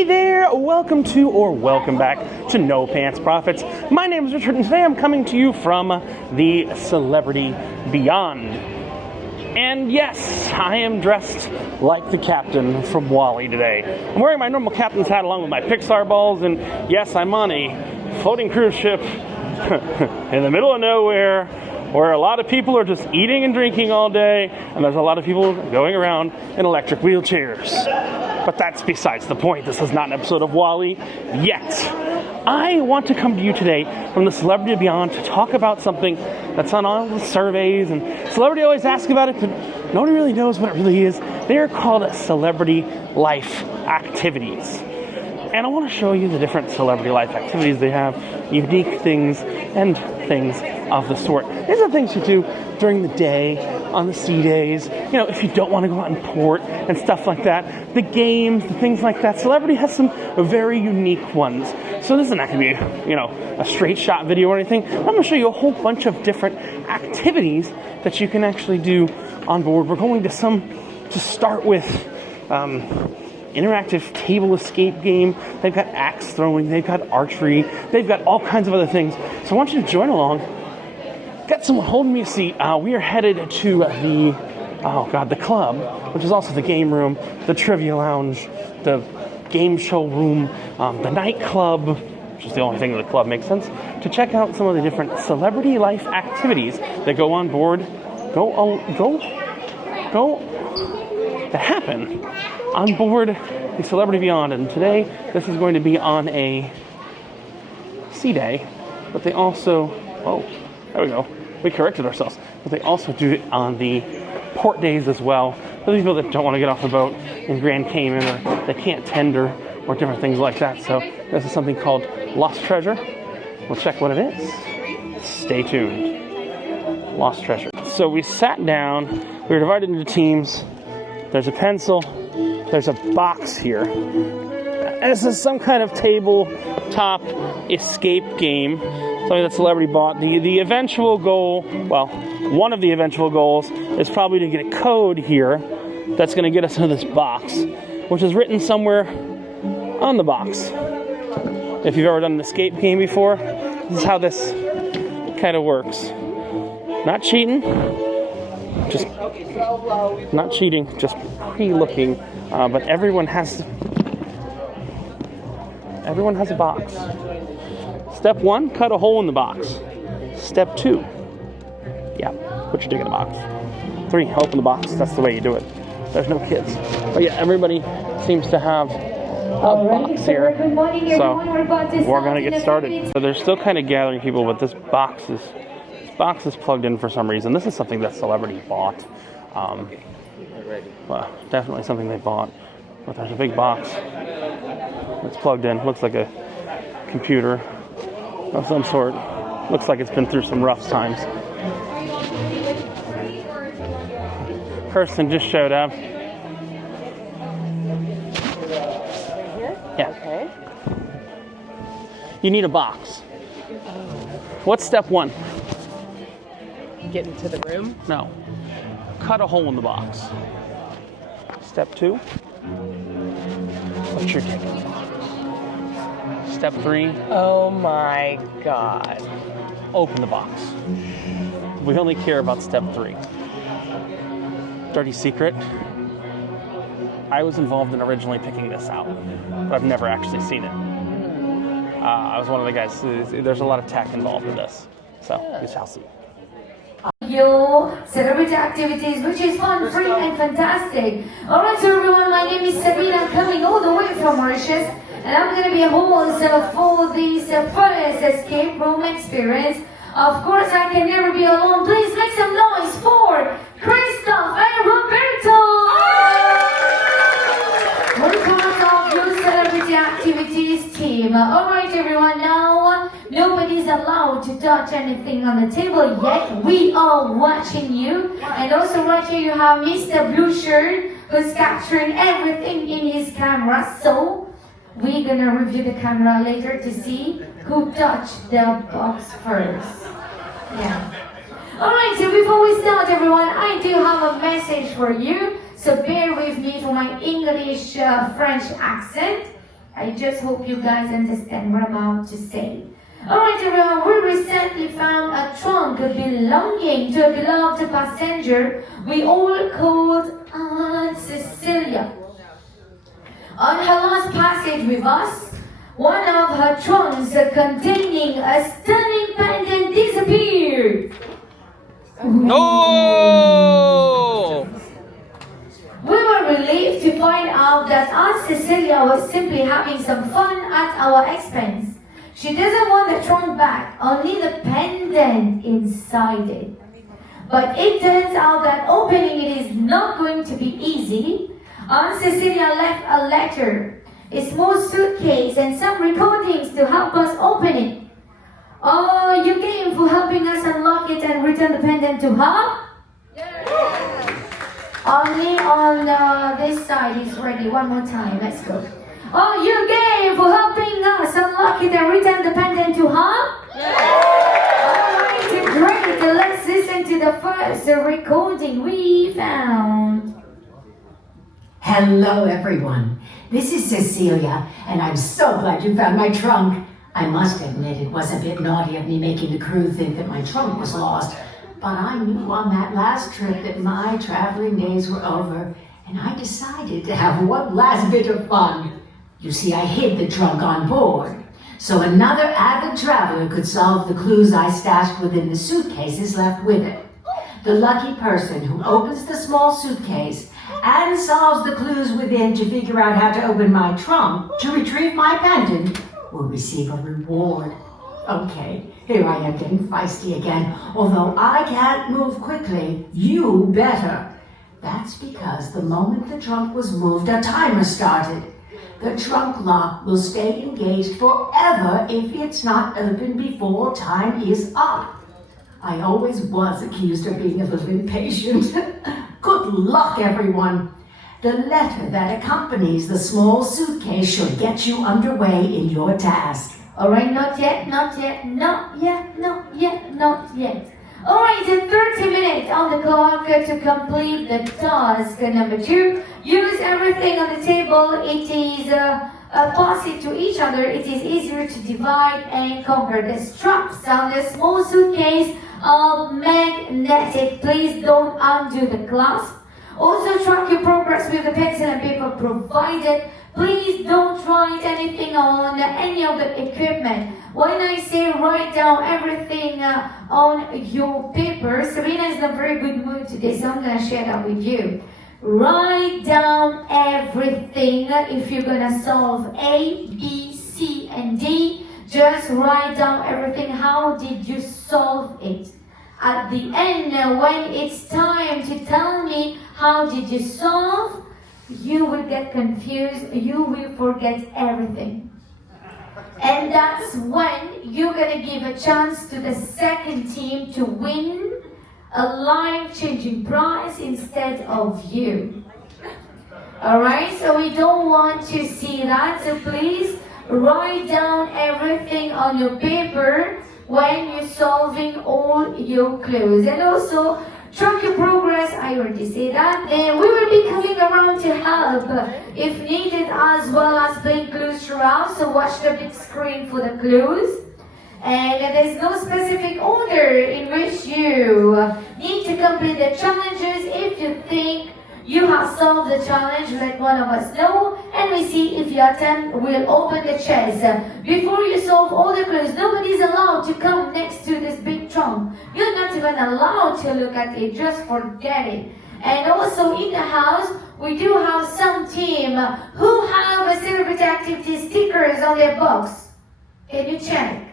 Hey there, welcome back to No Pants Profits. My name is Richard and today I'm coming to you from the Celebrity Beyond. And yes, I am dressed like the captain from WALL-E today. I'm wearing my normal captain's hat along with my Pixar balls, and yes, I'm on a floating cruise ship in the middle of nowhere where a lot of people are just eating and drinking all day, and there's a lot of people going around in electric wheelchairs. But that's besides the point. This is not an episode of WALL-E yet. I want to come to you today from the Celebrity Beyond to talk about something that's on all the surveys, and celebrity always asks about it, but nobody really knows what it really is. They are called celebrity life activities. And I want to show you the different celebrity life activities they have, unique things and things of the sort. These are things you do during the day, on the sea days, if you don't want to go out in port and stuff like that. The games, the things like that. Celebrity has some very unique ones. So this is not going to be, a straight shot video or anything. I'm going to show you a whole bunch of different activities that you can actually do on board. We're going to start with interactive table escape game. They've got axe throwing, they've got archery, they've got all kinds of other things. So I want you to join along. Got someone holding me a seat. We are headed to the club, which is also the game room, the trivia lounge, the game show room, the nightclub, which is the only thing in the club makes sense, to check out some of the different celebrity life activities that go on board, that happen on board the Celebrity Beyond. And today, this is going to be on a sea day, but they also, there we go, we corrected ourselves, but they also do it on the port days as well, for the people that don't want to get off the boat in Grand Cayman, or they can't tender, or different things like that. So this is something called Lost Treasure. We'll check what it is. Stay tuned. Lost Treasure. So we sat down, we were divided into teams. There's a pencil, there's a box here. This is some kind of tabletop escape game, something that Celebrity bought. The eventual goal, one of the eventual goals is probably to get a code here that's going to get us into this box, which is written somewhere on the box. If you've ever done an escape game before, this is how this kind of works. Not cheating, just pre-looking, but everyone has a box. Step 1, cut a hole in the box. Step 2, put your dick in the box. 3, open the box. That's the way you do it. There's no kids. But everybody seems to have a box here. So we're gonna get started. So they're still kind of gathering people, but this box is plugged in for some reason. This is something that Celebrity bought. Definitely something they bought. But there's a big box that's plugged in. Looks like a computer of some sort. Looks like it's been through some rough times. Kirsten just showed up. Yeah. Okay. You need a box. What's step 1? Get into the room? No. Cut a hole in the box. Step 2. Put your dick in the box. Step 3. Oh my God. Open the box. We only care about step 3. Dirty secret. I was involved in originally picking this out, but I've never actually seen it. I was one of the guys. There's a lot of tech involved in this, so we shall see. Your celebrity activities, which is fun, free, and fantastic. Alright, so everyone, my name is Sabrina, coming all the way from Mauritius, and I'm going to be a host for this first escape room experience. Of course, I can never be alone. Please make some noise for Kristen and Roberto! We're part of your celebrity activities team. Alright, everyone, now nobody's allowed to touch anything on the table yet. We are watching you. And also right here you have Mr. Blue Shirt, who's capturing everything in his camera. So we're gonna review the camera later to see who touched the box first. Alright, so before we start, everyone, I do have a message for you. So bear with me for my English French accent. I just hope you guys understand what I'm about to say. Alright everyone, we recently found a trunk belonging to a beloved passenger we all called Aunt Cecilia. On her last passage with us, one of her trunks containing a stunning pendant disappeared. No! We were relieved to find out that Aunt Cecilia was simply having some fun at our expense. She doesn't want the trunk back, only the pendant inside it. But it turns out that opening it is not going to be easy. Aunt Cecilia left a letter, a small suitcase, and some recordings to help us open it. Oh, you came for helping us unlock it and return the pendant to her? Only on this side is ready. One more time. Let's go. Oh, you came for helping us unlock it and return the pendant to her? Alright, great. Let's listen to the first recording we found. Hello everyone, this is Cecilia, and I'm so glad you found my trunk. I must admit it was a bit naughty of me making the crew think that my trunk was lost, but I knew on that last trip that my traveling days were over, and I decided to have one last bit of fun. You see, I hid the trunk on board, so another avid traveler could solve the clues I stashed within the suitcases left with it. The lucky person who opens the small suitcase and solves the clues within to figure out how to open my trunk to retrieve my pendant will receive a reward. Okay, here I am getting feisty again. Although I can't move quickly, you better. That's because the moment the trunk was moved, a timer started. The trunk lock will stay engaged forever if it's not opened before time is up. I always was accused of being a little impatient. Good luck, everyone. The letter that accompanies the small suitcase should get you underway in your task. Alright, not yet, not yet, not yet, not yet, not yet. Alright, 30 minutes on the clock to complete the task. Number 2, use everything on the table. It is opposite to each other. It is easier to divide and conquer. The straps on the small suitcase are magnetic. Please don't undo the clasp. Also track your progress with the pencil and paper provided. Please don't write anything on any of the equipment. When I say write down everything on your paper, Serena is in a very good mood today, so I'm going to share that with you. Write down everything. If you're going to solve A, B, C, and D, just write down everything. How did you solve it? At the end, when it's time to tell me how did you solve, you will get confused, you will forget everything. And that's when you're going to give a chance to the second team to win a life-changing prize instead of you. Alright, so we don't want to see that, so please write down everything on your paper when you're solving all your clues. And also, track your progress, I already said that. And we will be coming around to help if needed, as well as playing clues throughout. So watch the big screen for the clues. And there's no specific order in which you need to complete the challenges. If you think you have solved the challenge, let one of us know, and we see if you attempt, we'll open the chest. Before you solve all the clues, nobody's allowed to come next to this big trunk. You're not even allowed to look at it, just forget it. And also in the house, we do have some team who have a celebrity activity stickers on their box. Can you check?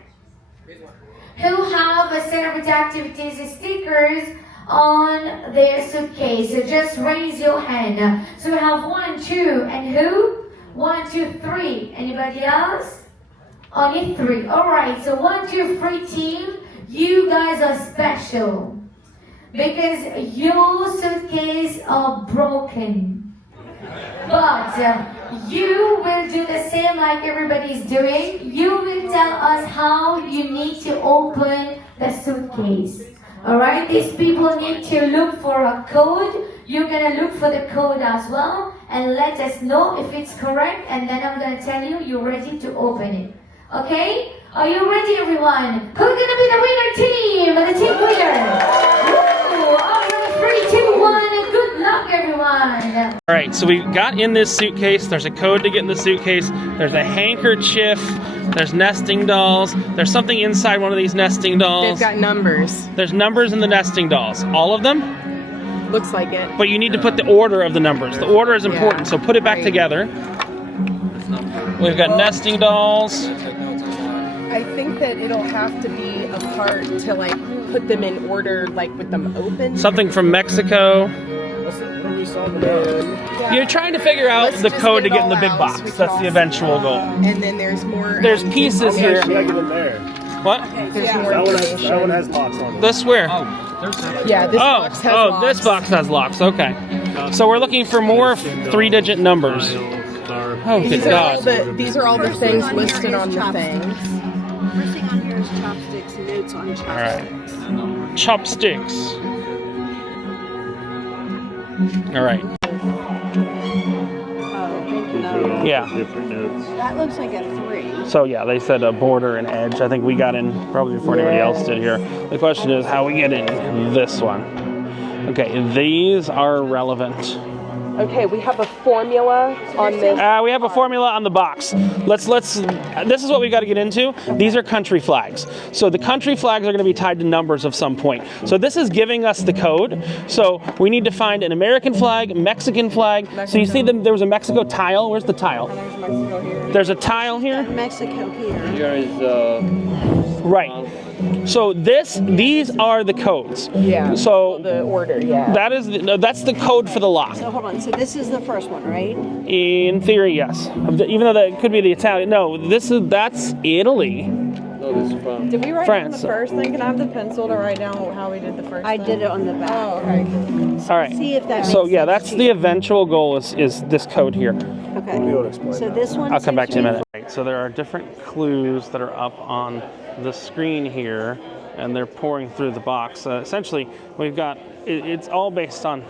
Who have a celebrity activities stickers on their suitcase? So just raise your hand. So we have 1, 2, and who? 1, 2, 3. Anybody else? Only 3. Alright, so 1, 2, 3 team, you guys are special because your suitcase are broken. But you will do the same like everybody's doing. You will tell us how you need to open the suitcase. Alright, these people need to look for a code. You're gonna look for the code as well and let us know if it's correct, and then I'm gonna tell you you're ready to open it. Okay? Are you ready, everyone? Who's gonna be the winner team? The team winner! Woo! Alright, 3, 2, 1, and good luck, everyone! Alright, so we got in this suitcase. There's a code to get in the suitcase. There's a handkerchief. There's nesting dolls. There's something inside one of these nesting dolls. They've got numbers. There's numbers in the nesting dolls. All of them? Looks like it. But you need to put the order of the numbers. The order is important, so put it back Right. together. We've got nesting dolls. I think that it'll have to be a part to like put them in order, like with them open. Something from Mexico. Yeah. You're trying to figure out Let's the just code to get get in the it big all box. out so we That's can the all eventual goal. And then there's more. There's pieces here. What? There's more. That one has locks on it. This where? Yeah, this box has locks. This box has locks. Okay. So we're looking for more 3-digit numbers. Oh, good God. These are all the things listed on the thing. First thing on here is chopsticks, notes on chopsticks. All right. Chopsticks. All right. Yeah. Different notes. That looks like a 3. So yeah, they said a border and edge. I think we got in probably before anybody else did here. The question is how we get in this one. Okay, these are relevant. Okay, we have a formula on this. We have a formula on the box. Let's. This is what we got to get into. These are country flags. So the country flags are going to be tied to numbers of some point. So this is giving us the code. So we need to find an American flag, Mexican flag. So you see there was a Mexico tile. Where's the tile? There's Mexico here. There's a tile here. Mexico here. Here is Right. So these are the codes. Yeah. So The order, yeah. that's the code for the lock. So hold on. So this is the first one, right? In theory, yes. Even though that could be the Italian. No, that's Italy. no, this is from. Did we write France. down the first thing? Can I have the pencil to write down how we did the first I thing? did it on the back. Oh, okay. All right. See if that So makes yeah, sense that's to the you. eventual goal is this code here. Okay. So this one. I'll come back to you in a seems minute. Right, so there are different clues that are up on the screen here, and they're pouring through the box. Essentially, we've got it's all based on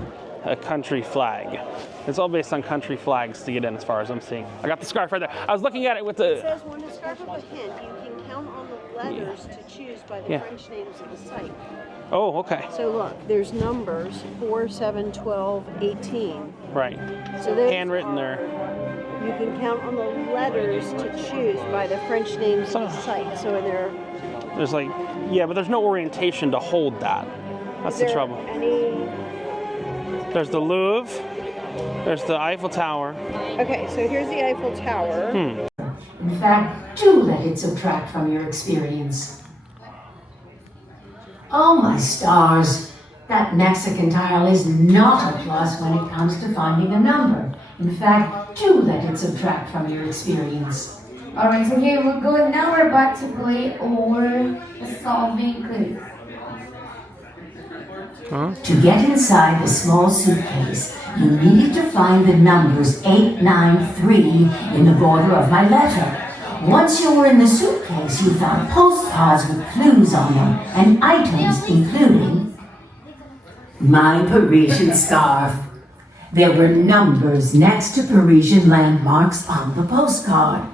a country flag. It's all based on country flags to get in, as far as I'm seeing. I got the scarf right there. I was looking at it with It the. says when to start up a hint, you can count on the letters to choose by the Yeah. French names of the site. Oh, okay. So look, there's numbers 4, 7, 12, 18. Right. So those Handwritten there. You can count on the letters to choose by the French names of the site. So they're There's like, yeah, but there's no orientation to hold that. That's the trouble. There's the Louvre. There's the Eiffel Tower. Okay, so here's the Eiffel Tower. In fact, do let it subtract from your experience. Oh my stars, that Mexican tile is not a plus when it comes to finding a number. In fact, do let it subtract from your experience. Alright, so here we're going. Now we're about to play over the solving clue. To get inside the small suitcase, you needed to find the numbers 893 in the border of my letter. Once you were in the suitcase, you found postcards with clues on them and items including my Parisian scarf. There were numbers next to Parisian landmarks on the postcard.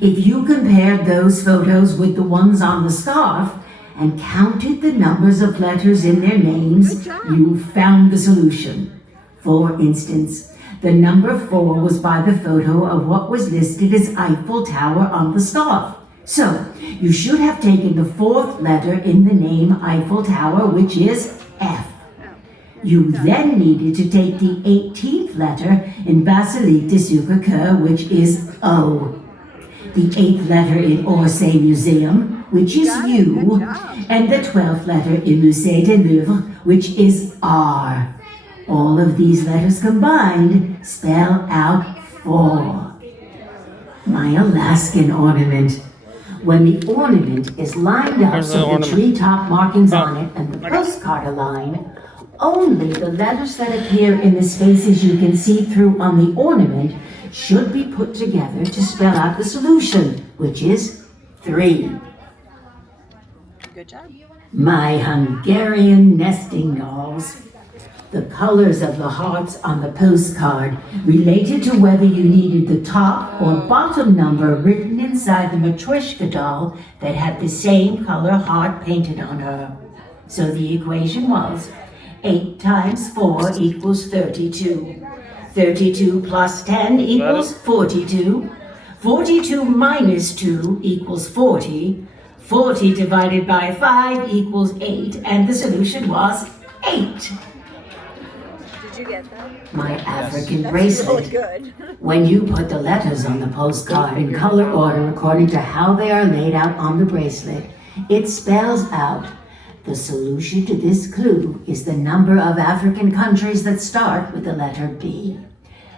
If you compared those photos with the ones on the scarf and counted the numbers of letters in their names, you found the solution. For instance, the number 4 was by the photo of what was listed as Eiffel Tower on the scarf. So, you should have taken the 4th letter in the name Eiffel Tower, which is F. You then needed to take the 18th letter in Basilique de Sacré-Cœur, which is O. The 8th letter in Orsay Museum, which is U, and the 12th letter in Musée du Louvre, which is R. All of these letters combined spell out 4. My Alaskan ornament. When the ornament is lined up There's the so the ornament. treetop markings on it and the postcard align, only the letters that appear in the spaces you can see through on the ornament should be put together to spell out the solution, which is 3. Good job. My Hungarian nesting dolls. The colors of the hearts on the postcard related to whether you needed the top or bottom number written inside the Matryoshka doll that had the same color heart painted on her. So the equation was 8 times 4 equals 32. 32 plus 10 equals 42. 42 minus 2 equals 40. 40 divided by 5 equals 8. And the solution was 8. Did you get that? My African That's really bracelet. good. When you put the letters on the postcard in color order according to how they are laid out on the bracelet, it spells out the solution to this clue is the number of African countries that start with the letter B.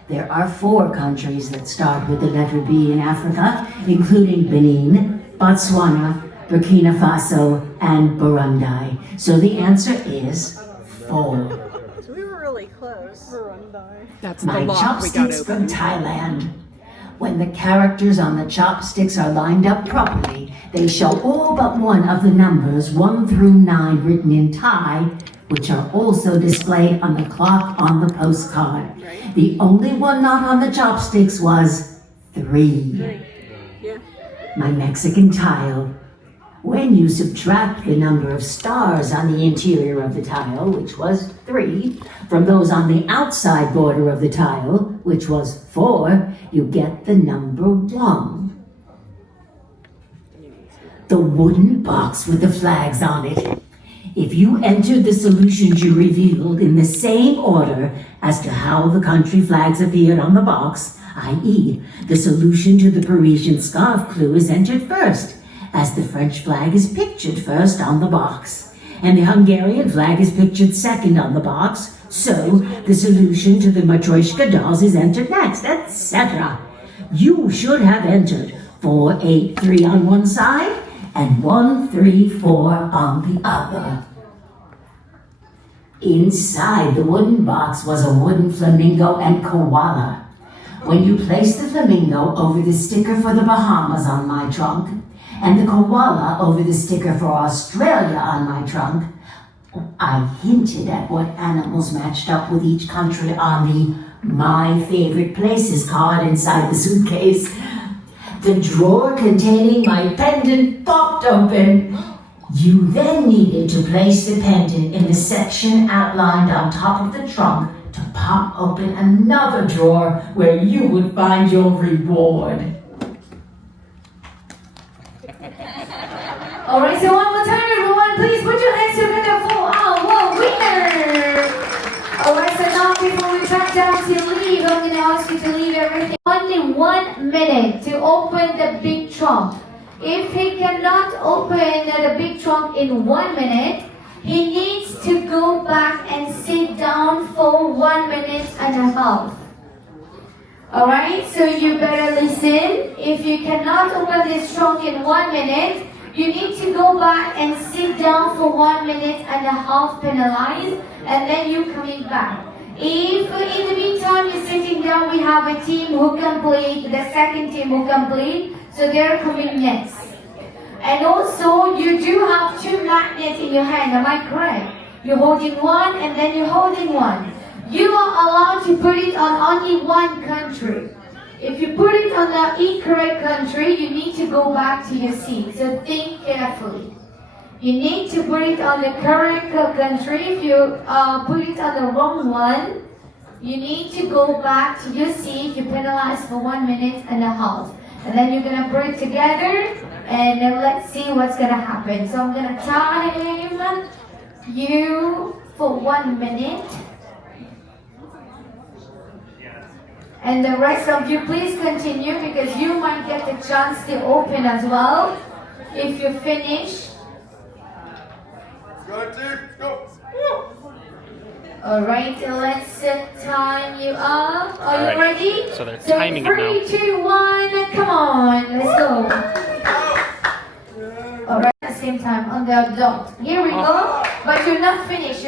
There are 4 countries that start with the letter B in Africa, including Benin, Botswana, Burkina Faso, and Burundi. So the answer is 4. So we were really close. That's the My lock we got chopsticks open. from Thailand. When the characters on the chopsticks are lined up properly, they show all but one of the numbers 1 through 9 written in Thai, which are also displayed on the clock on the postcard. The only one not on the chopsticks was 3. Yeah. My Mexican tile. When you subtract the number of stars on the interior of the tile, which was 3, from those on the outside border of the tile, which was 4, you get the number 1. The wooden box with the flags on it. If you entered the solutions you revealed in the same order as to how the country flags appeared on the box, i.e., the solution to the Parisian scarf clue is entered first, as the French flag is pictured first on the box, and the Hungarian flag is pictured second on the box, so the solution to the Matryoshka dolls is entered next, etc. You should have entered 4, 8, 3 on one side, and 1, 3, 4 on the other. Inside the wooden box was a wooden flamingo and koala. When you placed the flamingo over the sticker for the Bahamas on my trunk, and the koala over the sticker for Australia on my trunk, I hinted at what animals matched up with each country on the My Favorite Places card inside the suitcase. The drawer containing my pendant popped open. You then needed to place the pendant in the section outlined on top of the trunk to pop open another drawer where you would find your reward. Alright, so one more time, everyone, please put your hands together for our winner! Alright, so now before we track down to leave, I'm gonna ask you to leave everything. Only 1 minute to open the big trunk. If he cannot open the big trunk in 1 minute, he needs to go back and sit down for 1 minute and a half. Alright, so you better listen. If you cannot open this trunk in 1 minute, you need to go back and sit down for 1 minute and a half penalized, and then you coming back. If in the meantime you're sitting down, we have a team who complete, the second team who complete, so they're coming next. And also, you do have 2 magnets in your hand, am I correct? You're holding one and then you're holding one. You are allowed to put it on only one country. If you put it on the incorrect country, you need to go back to your seat. So think carefully. You need to put it on the correct country. If you put it on the wrong one, you need to go back to your seat. You're penalized for 1 minute and a half. And then you're going to put it together, and then let's see what's going to happen. So I'm going to time you for 1 minute. And the rest of you, please continue, because you might get the chance to open as well if you finish. Go, team, go. Alright, let's time you up. Are you Alright, ready? so they're timing it now. 3, 2, 1, come on, let's go. Alright, at the same time, on the dot. Here we go. But you're not finished,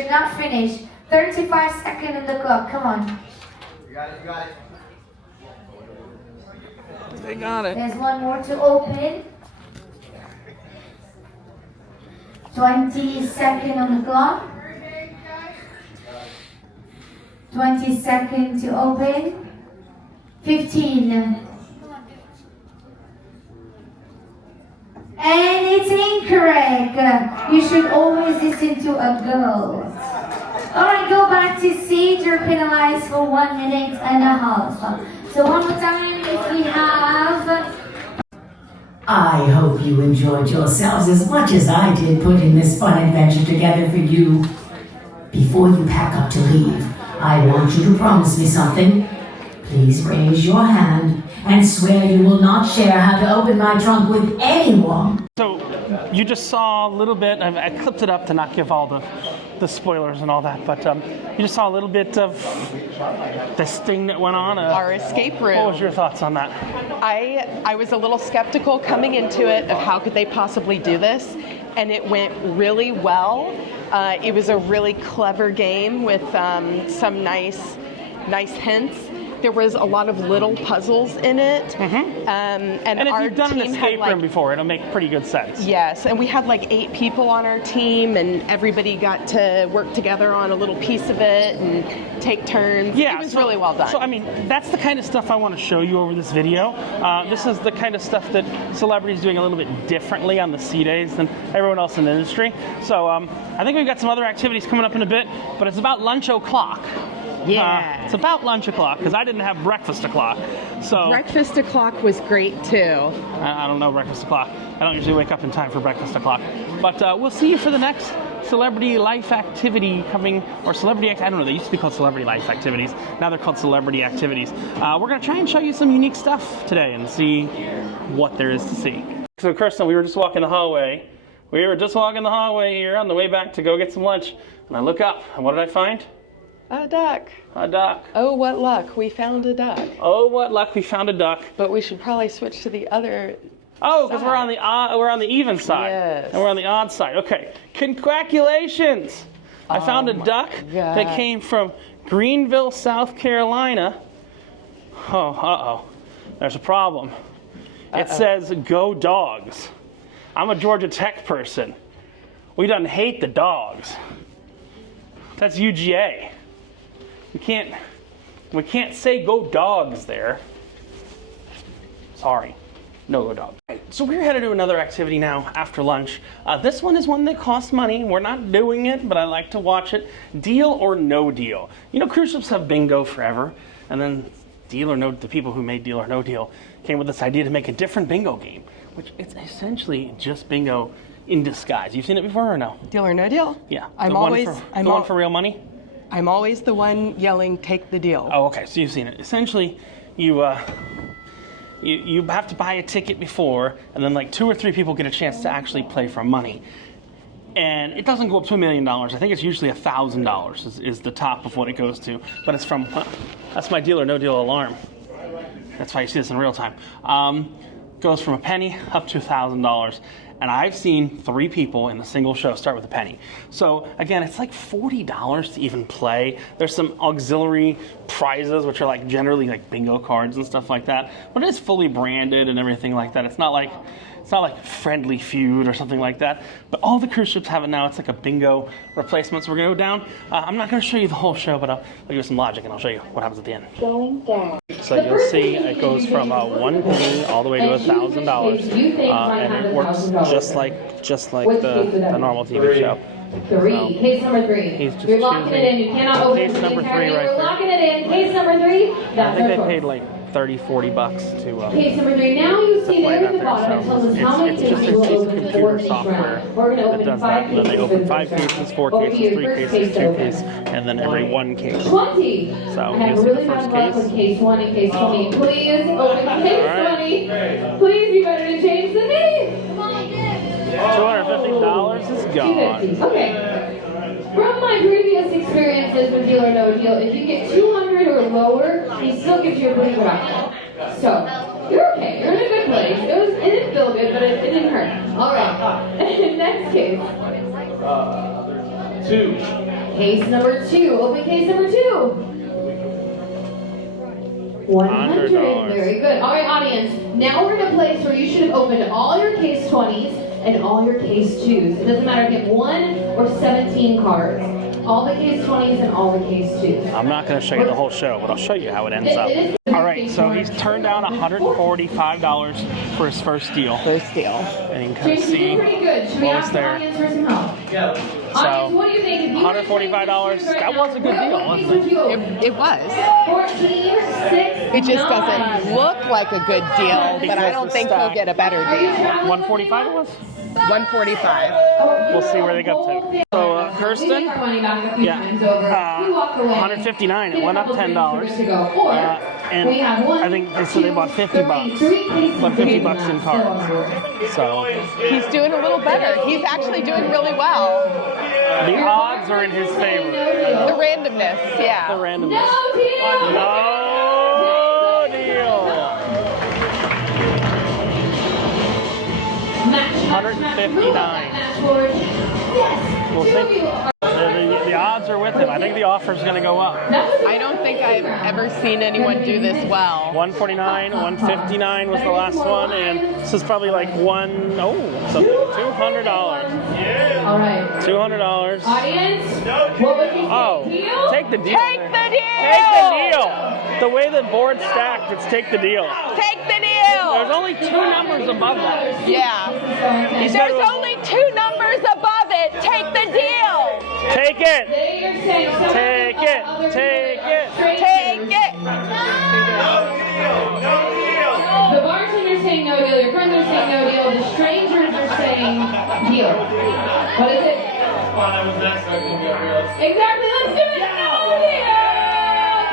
35 seconds on the clock, come on. You got it, you got it. They got it. There's one more to open. 20 seconds on the clock. 20 seconds to open. 15. And it's incorrect. You should always listen to a girl. Alright, go back to seat. You're penalized for 1 minute and a half. So one more time, if we have... I hope you enjoyed yourselves as much as I did putting this fun adventure together for you. Before you pack up to leave, I want you to promise me something. Please raise your hand and swear you will not share how to open my trunk with anyone. So you just saw a little bit, I clipped it up to not give all the spoilers and all that, but you just saw a little bit of this thing that went on. Our escape room. What was your thoughts on that? I was a little skeptical coming into it of how could they possibly do this, and it went really well. It was a really clever game with some nice hints. There was a lot of little puzzles in it. Mm-hmm. And if our you've done an team escape had room before, it'll make pretty good sense. Yes, and we had like 8 people on our team, and everybody got to work together on a little piece of it and take turns. Yeah, it was really well done. So, I mean, that's the kind of stuff I want to show you over this video. This is the kind of stuff that celebrities doing a little bit differently on the C days than everyone else in the industry. So I think we've got some other activities coming up in a bit, but it's about lunch o'clock. Yeah. It's about lunch o'clock because I didn't have breakfast o'clock. So Breakfast o'clock was great too. I don't know breakfast o'clock. I don't usually wake up in time for breakfast o'clock. But we'll see you for the next celebrity life activity coming, or celebrity, I don't know, they used to be called celebrity life activities. Now they're called celebrity activities. We're going to try and show you some unique stuff today and see what there is to see. So Kirsten, we were just walking the hallway. We were just walking the hallway here on the way back to go get some lunch. And I look up, and what did I find? A duck. A duck. Oh, what luck. We found a duck. Oh, what luck, we found a duck. But we should probably switch to the other. Oh, because we're on the even side. Yes. And we're on the odd side. Okay. Congratulations. I found a duck that came from Greenville, South Carolina. Oh, uh-oh. There's a problem. It says, go dogs. I'm a Georgia Tech person. We done hate the dogs. That's UGA. We can't say go dogs there. Sorry. No go dogs. Right, so we're headed to another activity now after lunch. This one is one that costs money. We're not doing it, but I like to watch it. Deal or no deal. You know, cruise ships have bingo forever, and then Deal or No, the people who made Deal or No Deal came with this idea to make a different bingo game, which it's essentially just bingo in disguise. You've seen it before or no? Deal or no deal? Yeah. I'm the always one for real money? I'm always the one yelling, take the deal. Oh, okay, so you've seen it. Essentially, you have to buy a ticket before, and then like 2 or 3 people get a chance to actually play for money. And it doesn't go up to $1 million. I think it's usually $1,000 is the top of what it goes to. But it's from, that's my Deal or No Deal alarm. That's why you see this in real time. Goes from a penny up to $1,000. And I've seen 3 people in a single show start with a penny. So again, it's like $40 to even play. There's some auxiliary prizes, which are like generally like bingo cards and stuff like that. But it is fully branded and everything like that. It's not like Friendly Feud or something like that. But all the cruise ships have it now. It's like a bingo replacement. So we're gonna go down. I'm not gonna show you the whole show, but I'll give you some logic and I'll show you what happens at the end. Going down. So you'll see it goes from 1 penny all the way to $1,000, and it works just like the normal TV show. 3. Case number 3. He's just You're locking it in. You cannot open case the number entire 3 thing. right We're there. locking it in. Case number 3. I That's think our they paid choice. like $30-40 to Case number 3. Now you see play there at that the bottom there. it tells us So how many it's cases just a will piece of open to computer work each software round. We're going to that open does 5 that. And then cases. they open for 5 this round. cases, 4 Over cases, here, 3 first cases, case 2 open. cases, and then every 1 case. 20. So I have here's the really first bad luck with case. case 1 and case 20. Please open case All 20. Please be better to change than me. $250 is gone. 250. Okay. From my previous experiences with Deal or No Deal, if you get 200 or lower, he still gives you a pretty good option. So, you're okay. You're in a good place. It didn't feel good, but it didn't hurt. All right. Next case. 2. Case number 2. Open case number 2. $100. $100. Very good. All right, audience. Now we're in a place where you should have opened all your case 20s and all your case 2s. It doesn't matter if you have 1 or 17 cards. All the case 20s and all the case 2s. I'm not going to show you the whole show, but I'll show you how it ends up. All right, so he's turned down $145 for his first deal. First deal. And you can kind of Jason, you see did pretty good. Should we what ask was the there. audience for some help? So, Audience, what do you think? If you were to play $145, this right that now, was a good deal, what wasn't would it? you open? It was. 14, 6, It just 9. doesn't look like a good deal, but I don't think we'll get a better Are you deal. traveling 145 it was? 145. We'll see where they go to. So, Kirsten, yeah, 159. It went up $10. And I think they said they bought 50 bucks. But 50 bucks in cards. So, He's doing a little better. He's actually doing really well. the odds are in his favor. The randomness, The yeah. randomness. No deal! No deal. Match, 159. Yes! We'll see. The odds are with him. I think the offer's going to go up. I don't think I've ever seen anyone do this well. 149, 159 was the last one, and this is probably like $200. All right. $200. Audience, what would you say? Oh, Deal? take the deal. Take the deal! Take the deal. The way the board's stacked, it's take the deal. Take the deal! There's only 2 numbers above that. Yeah. He's got There's to- only 2 numbers above it. Take the deal! Take it. They are saying so Take it. Take it. Take it! The bartender's saying no deal, your friends are saying no deal, the strangers are saying deal. What is it? Exactly, let's do it! No deal!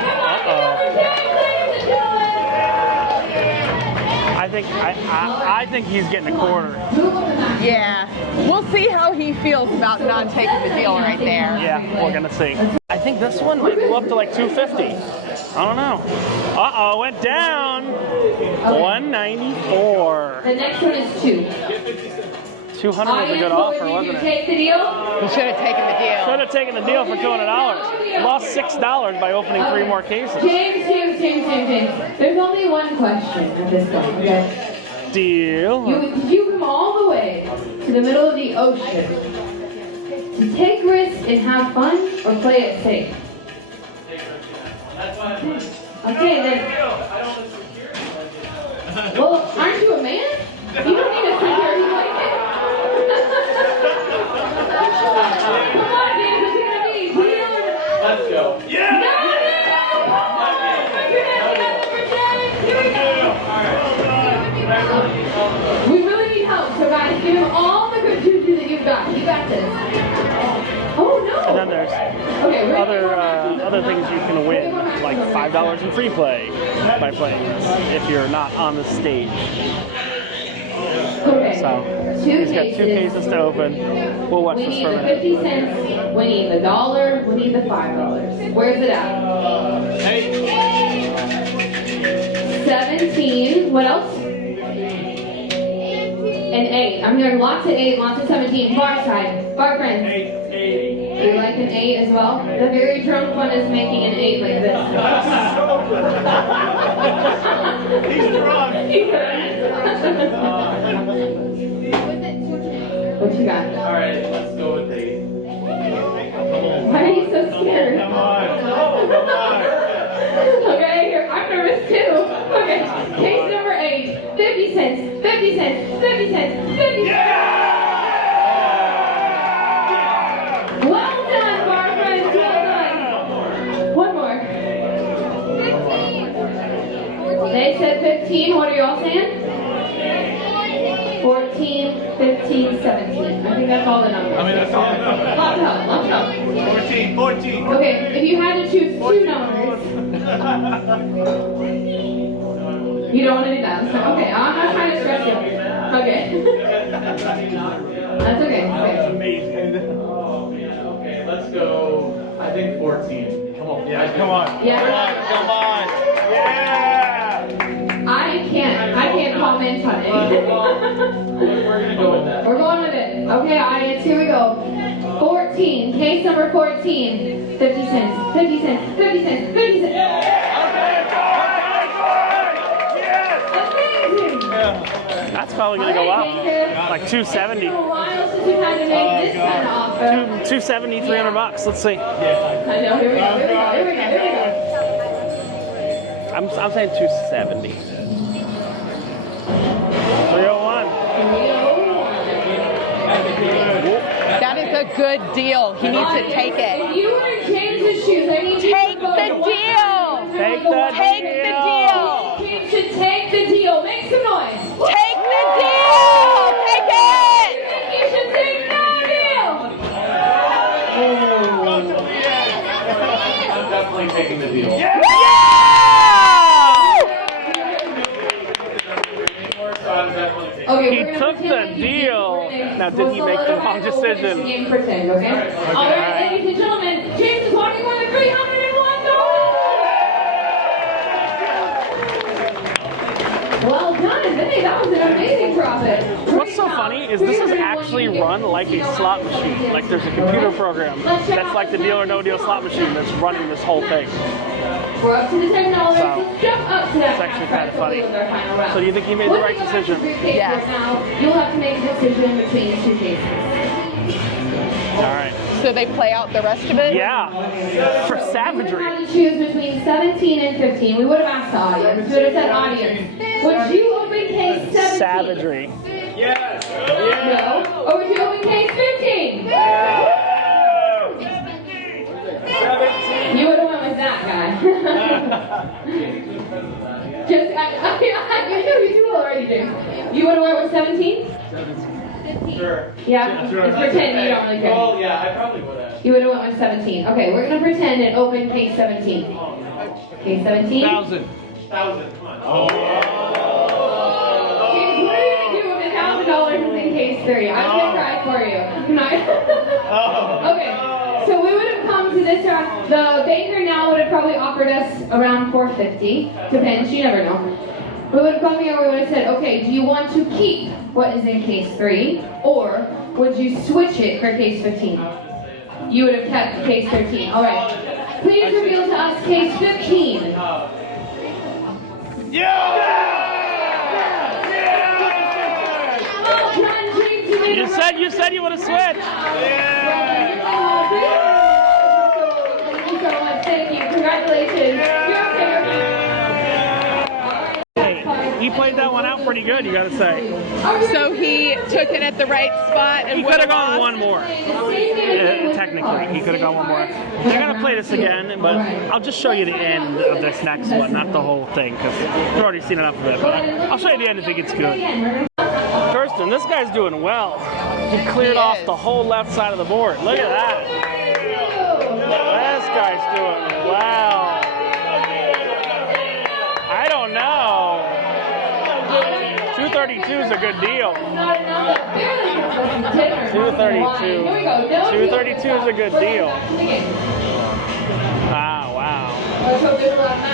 Come on, get number 10, ladies and gentlemen! I think he's getting a quarter. Yeah. We'll see how he feels about not taking the deal right there. Yeah, we're gonna see. I think this one might go up to like 250. I don't know. Uh-oh, went down. 194. The next one is 2. 200 was a good offer, wasn't it? Take the deal? We should have taken the deal. Should have taken the deal for $200. Lost $6 by opening 3 more cases. James. There's only one question at this point, okay? Deal. You come all the way to the middle of the ocean to take risks and have fun or play it safe? Okay, then. Well, aren't you a man? You don't need a security blanket. Come on, James, what you gonna need? Deal or Let's go. Yeah! no deal? Here we go. We really need help, so guys, give him all the good juju that you've got. You got this. Oh no! And then there's Okay, we're other things you can win, like $5 in free play by playing this if you're not on the stage. Okay. So he's got 2 cases to open. We'll watch We this need for a the minute. 50 cents, we need the $1, we need the $5. Where's it at? 17. What else? An 8. I'm hearing lots of 8, lots of 17. Bar side. Bar friends. 8. You like an 8 as well? The very drunk one is making an 8 like this. He's drunk. What you got? All right, let's go with 8. Why are you so scared? Come on. Okay, here, I'm nervous too. Okay, case number 8. 50 cents, 50 cents, 50 cents, 50 cents. Well done, bar friends, well done. One more. 15. They said 15, what are y'all saying? 14, 15, 17. I think that's all the numbers. Lots of help, Lots of help. 14. Okay, if you had to choose 2 numbers, you don't want to do that. So, okay, I'm not trying to stress you. Okay. That's okay. Amazing. Oh, man. Okay, let's go. I think 14. Come on. Yeah, come on. Yeah. Come on. Yeah. I can't comment on it. We're gonna go with that. We're going with it. Okay, audience, here we go. 14, case number 14. 50 cents, 50 cents, 50 cents, 50 cents. Yes. Amazing. I That's probably going to go up. Like 270. 270, 300 bucks. Let's see. I know, here we go. I'm saying 270. 301. That is a good deal. He needs to take it. If you were to change the shoes, I need you Take to the deal. Take the Take the deal. You should take the deal. Make some noise. Take the deal. Take it. You should take the deal. I'm definitely taking the deal. Okay, He took the deal. Now, did he make the wrong decision? Pretend, okay? All right, ladies and gentlemen, James is walking more than $301. Well done, Vinny. That was an amazing profit. What's so funny is this is actually run like a slot machine. Like there's a computer program that's like the Deal or No Deal slot machine that's running this whole thing. We're up to the $10. So, Let's jump up to that. it's actually kind of funny. With our final round. So do you think he made the right decision? Yes. Now, you'll have to make a decision between the two cases. All right. So they play out the rest of it? Yeah. For We would savagery. have to choose between 17 and 15. We would have asked the audience. We would have said, audience, would you open case 17? Savagery. Yes. No. Or would you open case 15? You would have went with that guy. Just, I knew you too already, James. You would have went with 17? 15. Sure. Yeah? Sure. It's pretend you don't really care. Well, yeah, I probably would have. You would have went with 17. Okay, we're going to pretend and open case 17. Case 17? 1,000. 1,000. Come on. Oh. James, what are you going to do with $1,000 in case 3? I'm going to cry for you. Okay, so we would have come to this round. The banker now would have probably offered us around $450. Depends, you never know. We would have come here and we would have said, okay, do you want to keep what is in case 3, or would you switch it for case 15? You would have kept case 13. All right. Please reveal to us case 15. You said you would have switched. Thank you so much. Thank you. Congratulations. You're Hey, he played that one out pretty good, you gotta say. So he took it at the right spot and He could have gone one more. Technically, he could have gone one more. They're gonna play this again, but I'll just show you the end of this next one, not the whole thing, because you've already seen enough of it. But I'll show you the end if it gets good. Kirsten, this guy's doing well. He cleared off the whole left side of the board. Look at that. This guy's doing well. I don't know. 232 is a good deal. 232. 232 is a good deal. Ah, wow.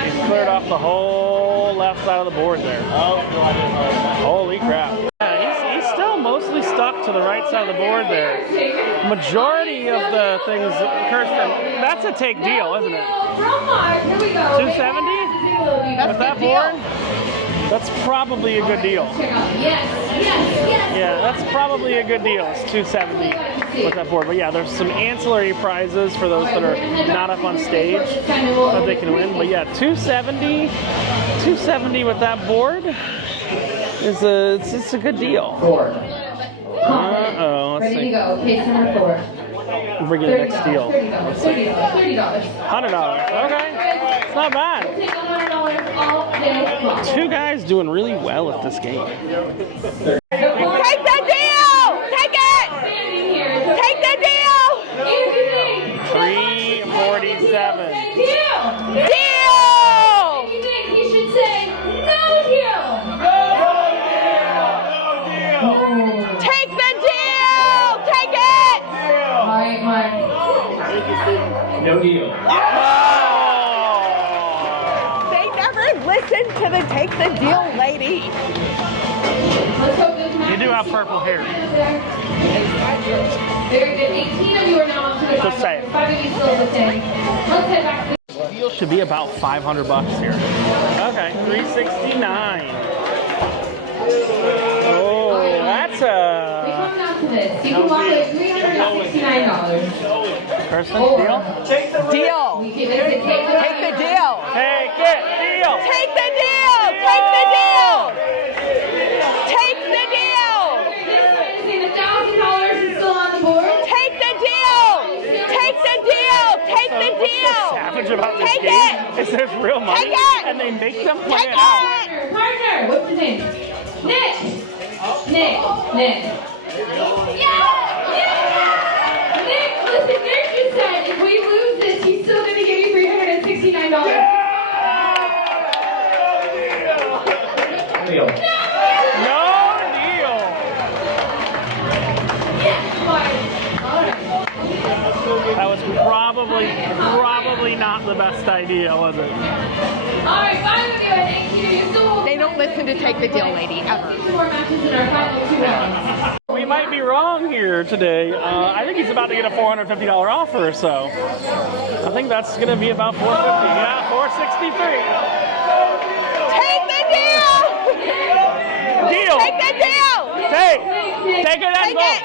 He's cleared off the whole left side of the board there. Holy crap. Yeah, he's still mostly stuck to the right side of the board there. Majority of the things, Kirsten, that's a take deal, isn't it? 270? With that board? That's probably a good deal. Yeah, that's probably a good deal. It's 270 with that board. But yeah, there's some ancillary prizes for those that are not up on stage that they can win. But yeah, 270 with that board is it's a good deal. Uh-oh, let's Ready to see. go. Case number 4. Bring you the next deal. $30. $100. Okay, it's not bad. Take $100 all day long. Two guys doing really well at this game. Take the deal! Take it! Take the deal! 347. Deal! Deal! You think he should say no deal? Take the deal! Take it! Mark. No deal. They never listen to the take the deal lady. Let's hope this match. You do have purple hair. Very good. 18 of you are now on to the Just saying. 5 of you still the same. Let's head back to the Deal should be about $500 here. Okay, 369. Oh, that's a Come down to this. You can walk away $369. Kirsten, deal? Deal. We give it to take Take the deal. Take it, deal. Take the deal. Take the deal. Take the deal. $1,000 is still on the board. Take the deal. Take the deal. Take the What's deal. so savage about this Take game it. is there's real money Take it. and they make them play Take it out. it. Partner, what's his name? Nick. Nick. Yeah. Nick, listen, Nick just said if we lose this, he's still going to give you $369. Deal. No deal. That was probably not the best idea, was it? All right, fine with you. Thank you. You still They don't listen to Take the Deal Lady ever. 2 more matches in our final 2 rounds. We might be wrong here today. I think he's about to get a $450 offer, so I think that's going to be about $450. Yeah, $463. Take the deal. Deal. Take the deal. Take it and Take go. it.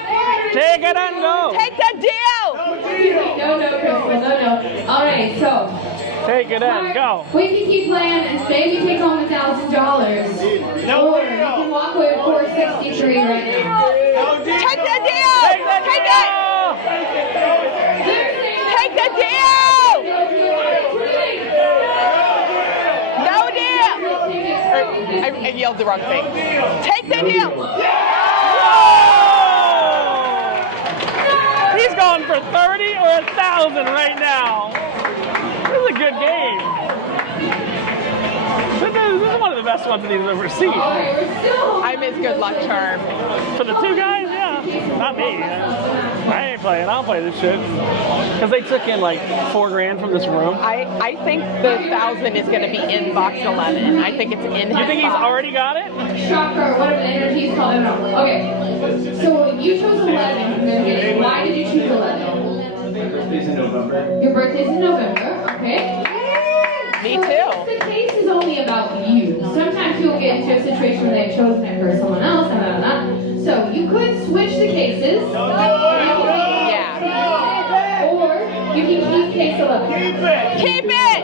Take it and go. Take the deal. No, Crystal, no. All right, so Take it and go. we can keep playing and maybe take home $1,000. Or you can walk away with $463 right now. Take the deal. Take it. Take the deal. No deal. I yelled the wrong thing. Take the deal. He's going for 30 or 1,000 right now. This is a good game. This is one of the best ones that he's ever seen. I'm his good luck charm. For the two guys, yeah. Not me. I ain't playing. I'll play this shit. Because they took in like $4 grand from this room. I think the 1,000 is going to be in box 11. I think it's in his You think he's box. already got it? Shocker, whatever the energy is called. I don't know. Okay, so you chose 11. Why did you choose 11? My birthday's in November. Your birthday's in November, okay? Me too. The case is only about you. Sometimes you'll get into a situation where they've chosen it for someone else, So you could switch the cases. Yeah. Or you can keep case 11. Keep it.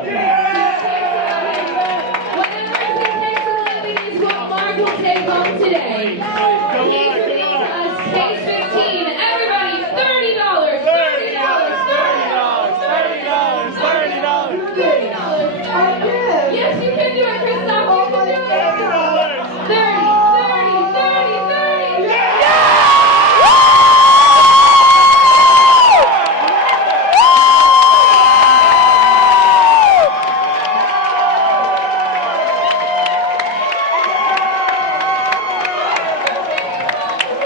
Whatever is in case 11 is what Mark will take home today. He's giving us case 15. Everybody, $30. Yes, you can do it, Christoph. You can do it. 30.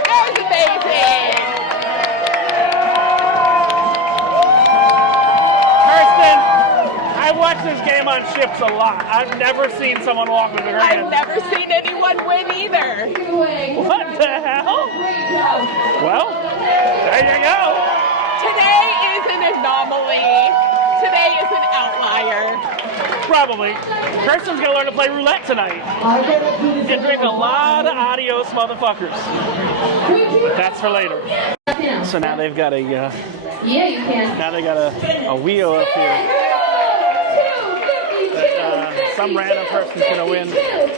That was amazing. Kirsten, I watch this game on ships a lot. I've never seen someone walk with a I've grand. never seen anyone win either. What the hell? Well, there you go. Today is an anomaly. Today is an outlier. Probably. Kirsten's gonna learn to play roulette tonight. And drink a lot of adios motherfuckers. That's for later. So now they've got a Yeah, you can. now they got a wheel up here. Some random person's gonna win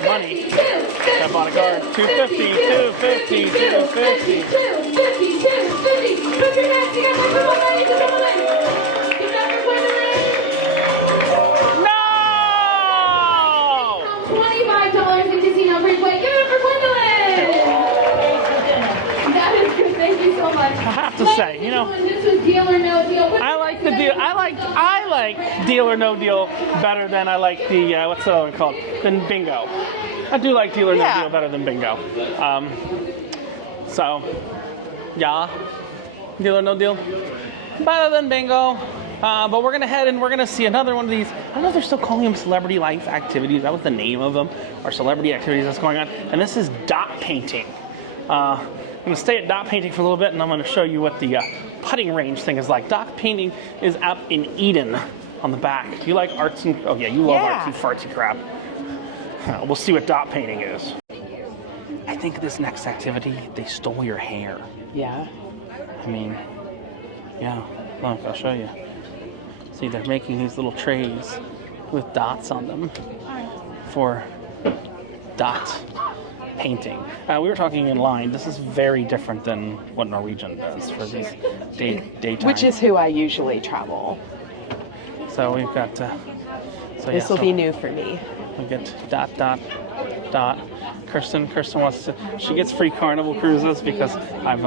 money. I bought a card. 250, 250, 250. 250. Put your hands together for somebody. Is that your point of No! $25 in casino free play. Give it up for Gwendolyn! That is good. Thank you so much. I have to say, you know, This was Deal or No Deal. I like the deal. I like Deal or No Deal better than I like the what's the other one called? Than Bingo. I do like Deal or No Yeah. Deal better than Bingo. So yeah, Deal or No Deal better than Bingo. But we're gonna head and we're gonna see another one of these. I don't know if they're still calling them Celebrity Life Activities. That was the name of them, or Celebrity Activities that's going on. And this is dot painting. I'm gonna stay at dot painting for a little bit, and I'm gonna show you what the putting range thing is like. Dot painting is up in Eden on the back. Do you like arts and? Oh yeah, you love Yeah. artsy fartsy crap. We'll see what dot painting is. think this next activity, they stole your hair. Yeah. I mean, yeah, look, I'll show you. See, they're making these little trays with dots on them for dot painting. We were talking in line. This is very different than what Norwegian does for these daytime. Which is who I usually travel. So we've got. This will be new for me. We get dot dot dot. Kirsten wants to. She gets free Carnival cruises because I've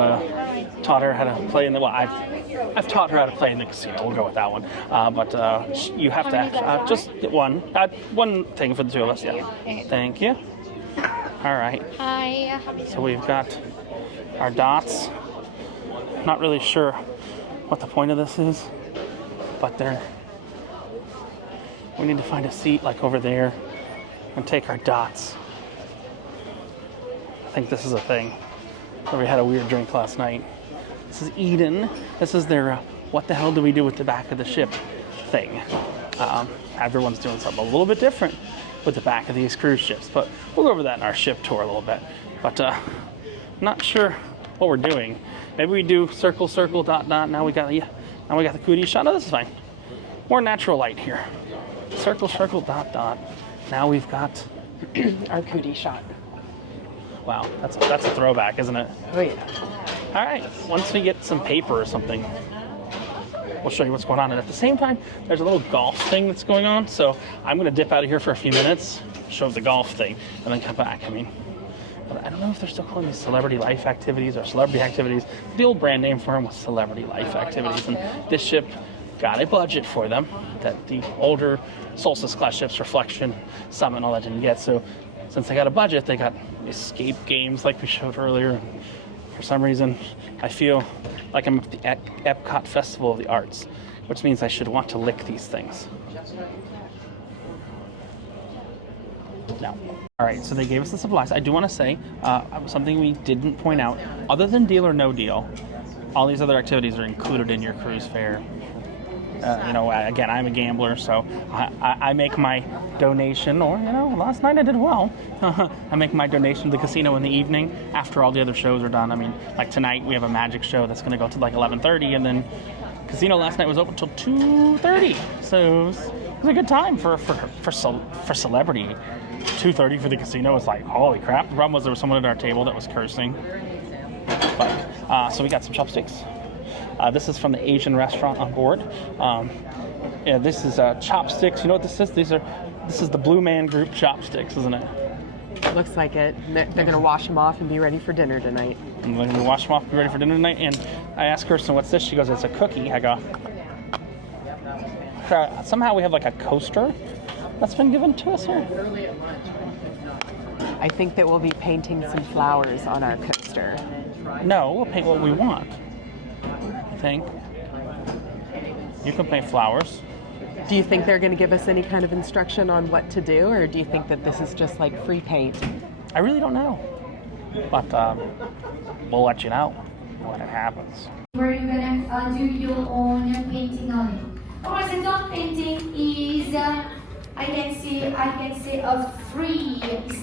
taught her how to play in the. Well, I've taught her how to play in the casino. We'll go with that one. But you have to just get one thing for the two of us. Yeah. Thank you. All right. Hi. So we've got our dots. Not really sure what the point of this is, but we need to find a seat like over there and take our dots. I think this is a thing where we had a weird drink last night. This is Eden. This is their what the hell do we do with the back of the ship thing. Everyone's doing something a little bit different with the back of these cruise ships, but we'll go over that in our ship tour a little bit. But not sure what we're doing. Maybe we do circle, circle, dot, dot. Now we got the cootie shot. No, this is fine. More natural light here. Circle, circle, dot, dot. Now we've got Our cootie shot. wow, that's a throwback, isn't it? Oh yeah. All right, once we get some paper or something, we'll show you what's going on. And at the same time, there's a little golf thing that's going on. So I'm going to dip out of here for a few minutes, show the golf thing, and then come back. I mean, I don't know if they're still calling these celebrity life activities or celebrity activities. The old brand name for them was celebrity life activities. And this ship got a budget for them that the older Solstice class ships, Reflection, Summit, and all that didn't get. So since they got a budget, they got escape games like we showed earlier. For some reason, I feel like I'm at the Epcot Festival of the Arts, which means I should want to lick these things. No. All right, so they gave us the supplies. I do want to say something we didn't point out. Other than Deal or No Deal, all these other activities are included in your cruise fare. Again, I'm a gambler, so I make my donation, or, last night I did well. I make my donation to the casino in the evening after all the other shows are done. I mean, like tonight we have a magic show that's going to go to like 11:30, and then casino last night was open till 2:30. So it was a good time for celebrity. 2:30 for the casino was like, holy crap. The problem was there was someone at our table that was cursing. But so we got some chopsticks. This is from the Asian restaurant Onboard. This is chopsticks. You know what this is? This is the Blue Man Group chopsticks, isn't it? Looks like it. They're going to wash them off and be ready for dinner tonight. I'm going to wash them off and be ready for dinner tonight. And I asked Kirsten, what's this? She goes, it's a cookie. I go, somehow we have like a coaster that's been given to us here. I think that we'll be painting some flowers on our coaster. No, we'll paint what we want. I think. You can paint flowers. Do you think they're going to give us any kind of instruction on what to do, or do you think that this is just like free paint? I really don't know. But we'll let you know when it happens. Where you're gonna do your own painting on it. Alright, so dot painting is I can say a free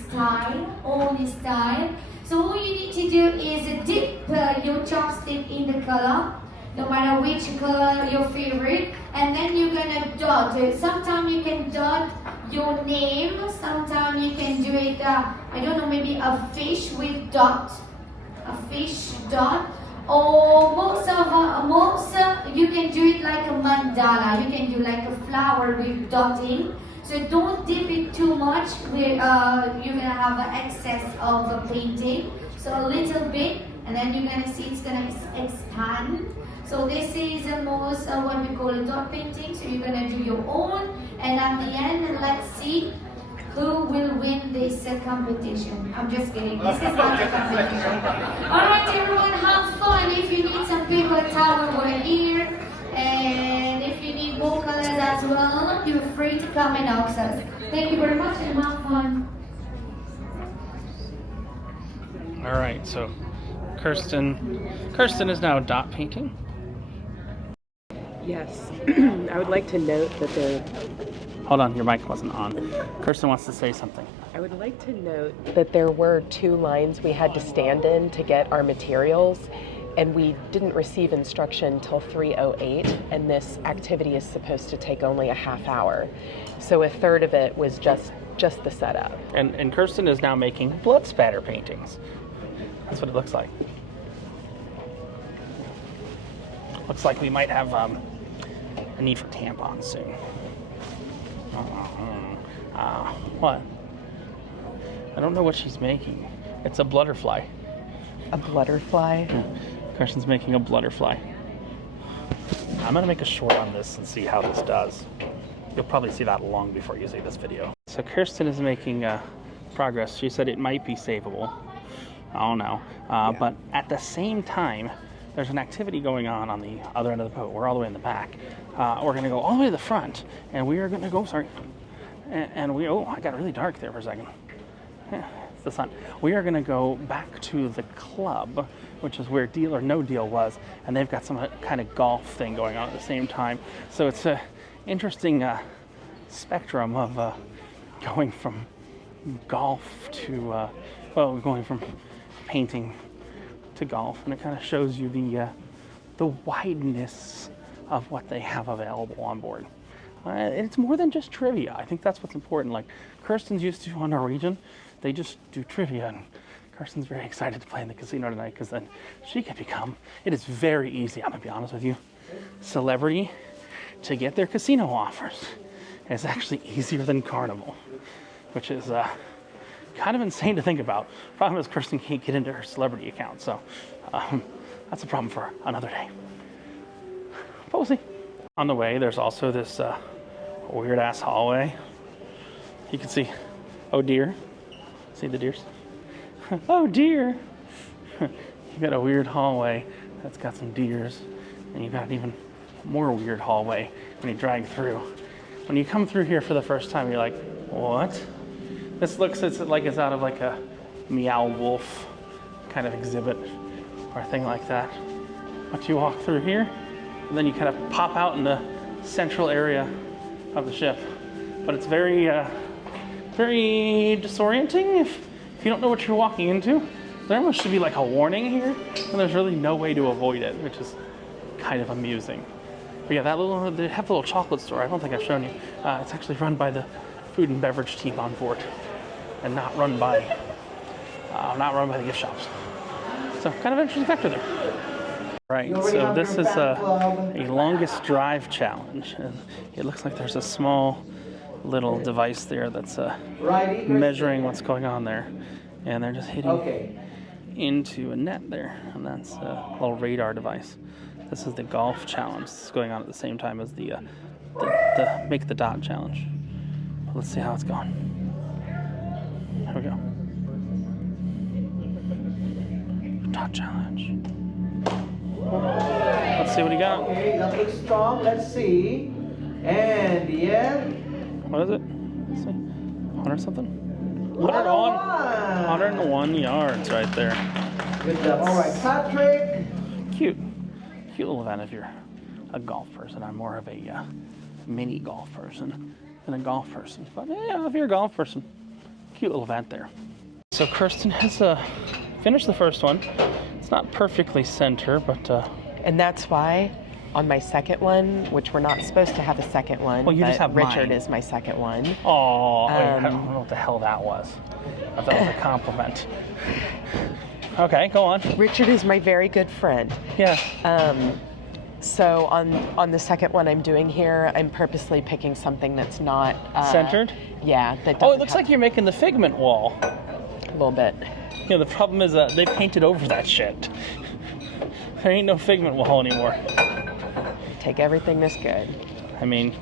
style, own style. So all you need to do is dip your chopstick in the color, no matter which color your favorite, and then you're gonna dot it. Sometimes you can dot your name, sometimes you can do it, I don't know, maybe a fish with dot, or most you can do it like a mandala. You can do like a flower with dotting. So don't dip it too much. You're gonna have an excess of painting. So a little bit, and then you're gonna see it's gonna expand. So this is the most what we call a dot painting. So you're gonna do your own, and at the end, let's see who will win this competition. I'm just kidding. This is not a competition. All right, everyone, have fun. If you need some paper towel, we're here. And if you need more colors as well, you're free to come and ask us. Thank you very much and have fun. All right, so Kirsten is now dot painting. Yes. I would like to note that Hold on, your mic wasn't on. Kirsten wants to say something. I would like to note that there were 2 lines we had to stand in to get our materials, and we didn't receive instruction till 3:08, and this activity is supposed to take only a half hour. So a third of it was just the setup. And Kirsten is now making blood spatter paintings. That's what it looks like. Looks like we might have a need for tampons soon. What? I don't know what she's making. It's a blutterfly. A blutterfly? Yeah. Kirsten's making a blutterfly. I'm gonna make a short on this and see how this does. You'll probably see that long before you see this video. So Kirsten is making progress. She said it might be savable. I don't know. But at the same time, there's an activity going on the other end of the boat. We're all the way in the back. We're gonna go all the way to the front, and we are gonna go, oh, I got really dark there for a second. Yeah, it's the sun. We are gonna go back to the club, which is where Deal or No Deal was, and they've got some kind of golf thing going on at the same time. So it's a interesting spectrum of going from golf to, going from painting to golf, and it kind of shows you the wideness of what they have available on board. It's more than just trivia. I think that's what's important. Like Kirsten's used to on Norwegian, they just do trivia, and Kirsten's very excited to play in the casino tonight because then she can become, it is very easy, I'm gonna be honest with you, celebrity to get their casino offers. It's actually easier than Carnival, which is kind of insane to think about. Problem is Kirsten can't get into her celebrity account, so that's a problem for another day. But we'll see. On the way, there's also this weird ass hallway. You can see, oh dear. See the deers? Oh dear. You got a weird hallway that's got some deers, and you got an even more weird hallway when you drag through. When you come through here for the first time, you're like, what? This looks like it's out of like a Meow Wolf kind of exhibit or a thing like that. But you walk through here, and then you kind of pop out in the central area of the ship. But it's very, very disorienting if you don't know what you're walking into. There almost should be like a warning here, and there's really no way to avoid it, which is kind of amusing. But yeah, they have a little chocolate store. I don't think I've shown you. It's actually run by the food and beverage team on board, and not run by the gift shops. So kind of interesting factor there. Right, so this is a longest drive challenge. And it looks like there's a small little device there that's measuring what's going on there. And they're just hitting into a net there, and that's a little radar device. This is the golf challenge. This is going on at the same time as the make the dot challenge. Let's see how it's going. Here we go. Dot challenge. Let's see what he got. Okay, that looks strong. Let's see. And yeah. What is it? Let's see. 100 something? 101 yards right there. Good job. All right, Patrick. Cute little event if you're a golf person. I'm more of a mini golf person than a golf person. But yeah, if you're a golf person, cute little event there. So Kirsten has finished the first one. It's not perfectly center, but... And that's why on my second one, which we're not supposed to have a second one, well, you just have Richard mine. Is my second one. Oh, I don't know what the hell that was. I thought it was a compliment. Okay, go on. Richard is my very good friend. Yeah. So on the second one I'm doing here, I'm purposely picking something that's not... centered? Yeah. That it looks like you're making the figment wall. A little bit. You know, the problem is they painted over that shit. There ain't no figment wall anymore. Take everything that's good. I mean...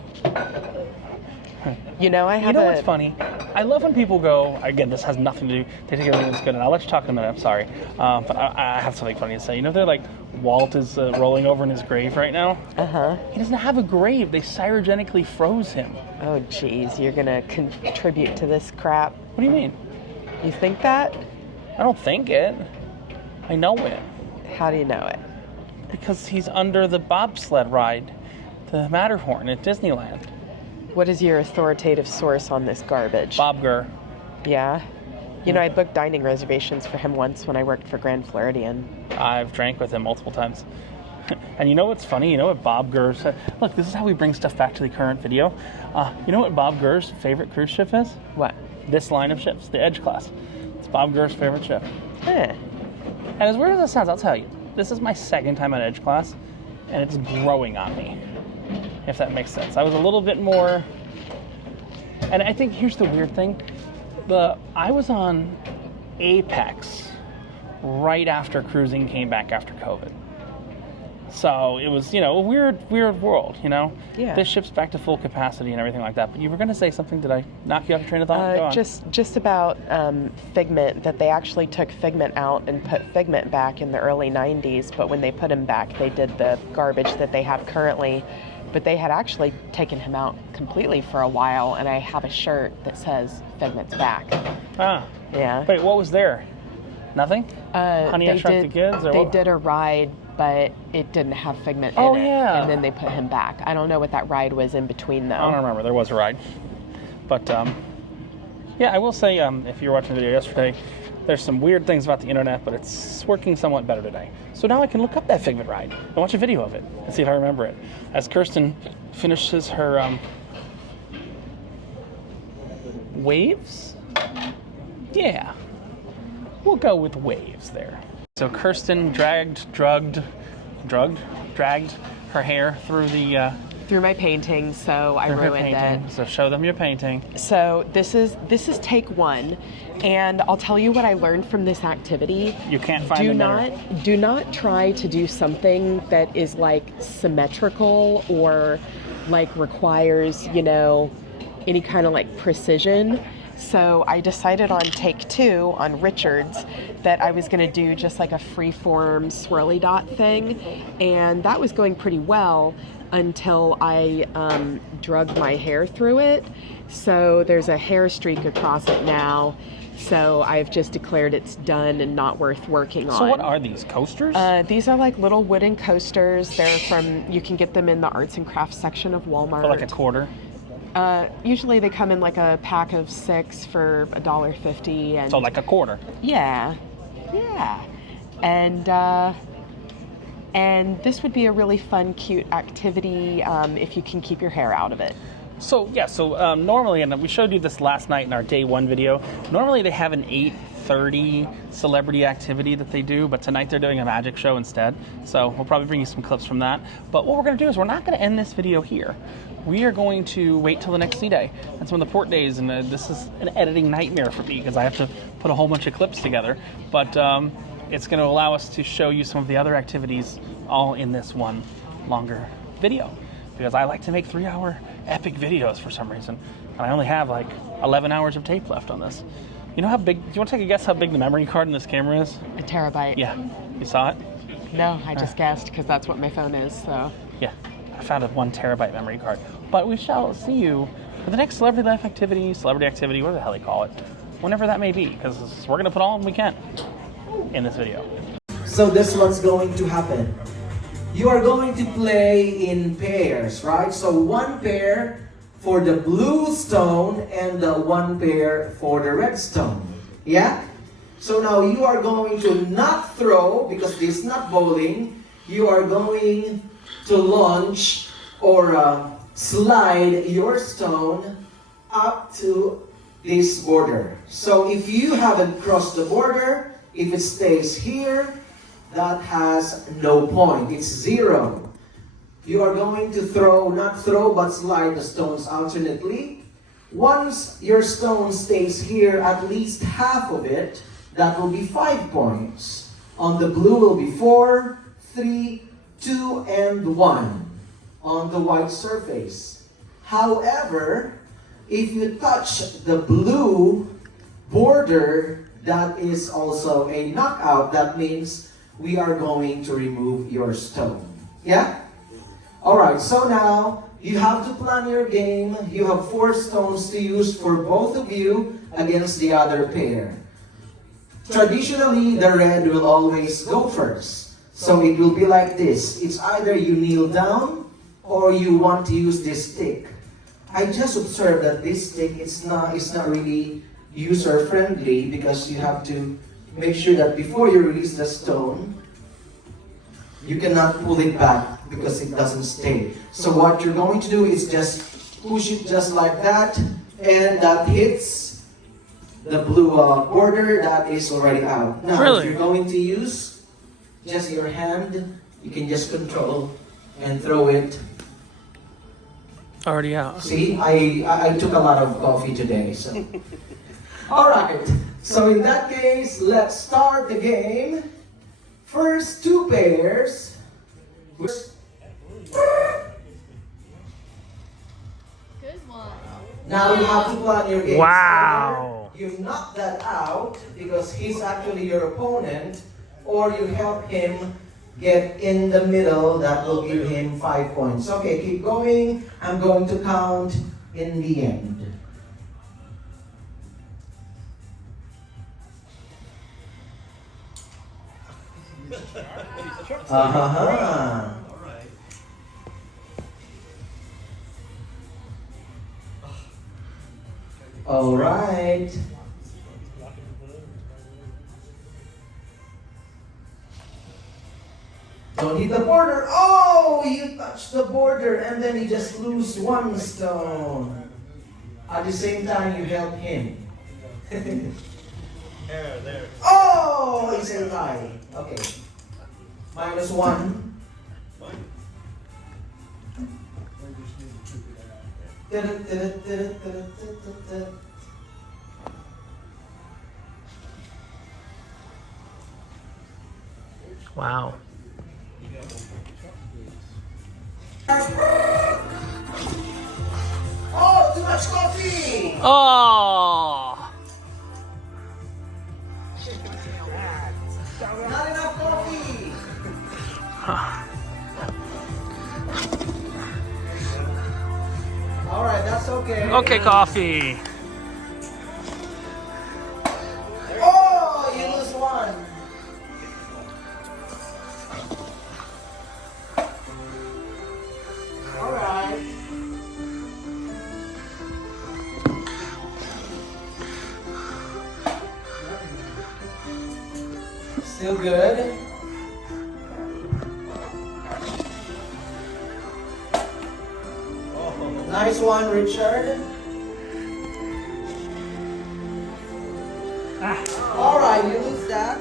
You know, what's funny? I love when people go, again, this has nothing to do, they take everything that's good, and I'll let you talk in a minute, I'm sorry. But I have something funny to say. You know, they're like, Walt is rolling over in his grave right now? Uh-huh. He doesn't have a grave. They cryogenically froze him. Oh, geez, you're gonna contribute to this crap? What do you mean? You think that? I don't think it. I know it. How do you know it? Because he's under the bobsled ride, the Matterhorn at Disneyland. What is your authoritative source on this garbage? Bob Gurr. Yeah. You know, I booked dining reservations for him once when I worked for Grand Floridian. I've drank with him multiple times. And you know what's funny? You know what Bob Gurr's... Look, this is how we bring stuff back to the current video. You know what Bob Gurr's favorite cruise ship is? What? This line of ships, the Edge class. It's Bob Gurr's favorite ship. Eh. And as weird as that sounds, I'll tell you, this is my second time on Edge class, and it's growing on me, if that makes sense. I was a little bit more... And I think here's the weird thing. I was on Apex right after cruising came back after COVID. So it was, a weird world, Yeah. This ship's back to full capacity and everything like that. But you were going to say something. Did I knock you off your train of thought? Go on. Just about Figment, that they actually took Figment out and put Figment back in the early 90s. But when they put him back, they did the garbage that they have currently. But they had actually taken him out completely for a while. And I have a shirt that says Figment's back. Ah. Yeah. Wait, what was there? Nothing? Honey, I Shrunk the Kids? Or they what? did a ride, but it didn't have Figment in it. Oh, yeah. And then they put him back. I don't know what that ride was in between, though. I don't remember. There was a ride. But, yeah, I will say, if you were watching the video yesterday, there's some weird things about the internet, but it's working somewhat better today. So now I can look up that Figment ride and watch a video of it and see if I remember it. As Kirsten finishes her waves? Yeah. We'll go with waves there. So Kirsten dragged her hair through the... Through my painting, so I ruined it. So show them your painting. So this is take one, and I'll tell you what I learned from this activity. You can't find the mirror. Do not try to do something that is like symmetrical or like requires, any kind of like precision. So I decided on take two on Richards that I was going to do just like a free-form swirly dot thing, and that was going pretty well until I drugged my hair through it. So there's a hair streak across it now. So I've just declared it's done and not worth working on. So what are these, coasters? These are like little wooden coasters. You can get them in the arts and crafts section of Walmart. For like a quarter? Usually they come in like a pack of 6 for $1.50. And so like a quarter? Yeah. And this would be a really fun, cute activity if you can keep your hair out of it. So normally, and we showed you this last night in our day one video, normally they have an 8:30 celebrity activity that they do, but tonight they're doing a magic show instead. So we'll probably bring you some clips from that. But what we're going to do is we're not going to end this video here. We are going to wait till the next sea day. That's one of the port days, and this is an editing nightmare for me because I have to put a whole bunch of clips together. But it's going to allow us to show you some of the other activities all in this one longer video, because I like to make 3-hour epic videos for some reason, and I only have like 11 hours of tape left on this. You know how big, do you want to take a guess how big the memory card in this camera is? A terabyte. Yeah. You saw it? No, I just guessed because that's what my phone is, so. Yeah, I found a 1 terabyte memory card. But we shall see you for the next celebrity life activity, whatever the hell they call it, whenever that may be, because we're going to put all we can in this video. So this is what's going to happen. You are going to play in pairs, right? So 1 pair for the blue stone and the 1 pair for the red stone. Yeah? So now you are going to not throw, because this is not bowling. You are going to launch or slide your stone up to this border. So if you haven't crossed the border, if it stays here, that has no point. It's 0. You are going to throw, not throw, but slide the stones alternately. Once your stone stays here, at least half of it, that will be 5 points. On the blue will be 4, 3, 2, and 1 on the white surface. However, if you touch the blue border, that is also a knockout. That means we are going to remove your stone. Yeah? Alright, so now you have to plan your game. You have 4 stones to use for both of you against the other pair. Traditionally, the red will always go first. So it will be like this. It's either you kneel down or you want to use this stick. I just observed that this stick is not really user friendly because you have to make sure that before you release the stone, you cannot pull it back because it doesn't stay. So what you're going to do is just push it just like that, and that hits the blue border that is already out. Now, Really? if you're going to use just your hand, you can just control and throw it. Already out. See, I took a lot of coffee today, so. All right, so in that case, let's start the game. First two pairs. Now you have to plan your game. Wow. Either you knock that out because he's actually your opponent, or you help him get in the middle. That will give him 5 points. Okay, keep going. I'm going to count in the end. Uh-huh. All right. Don't hit the border. Oh, you touched the border and then you just lose one stone. At the same time, you help him. There. Oh, it's a tie. Okay. -1. Wow. Oh, too much coffee! Oh. Not enough coffee! Alright, that's okay. Okay, coffee. Oh, you lose one. Alright. Still good. Nice one, Richard. All right, you lose that.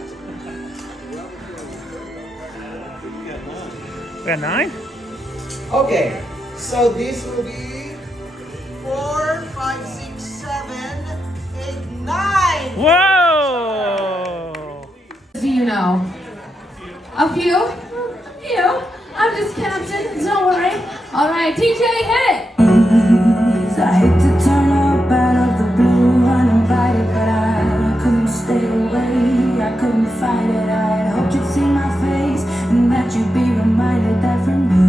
We got 9? Okay, so this will be 4, 5, 6, 7, 8, 9. Whoa! Do you know? A few? A few. I'm just captain, don't worry. All right, DJ, hit it. I hate to turn up out of the blue uninvited, but I couldn't stay away, I couldn't fight it. I hoped you'd see my face and that you'd be reminded that for me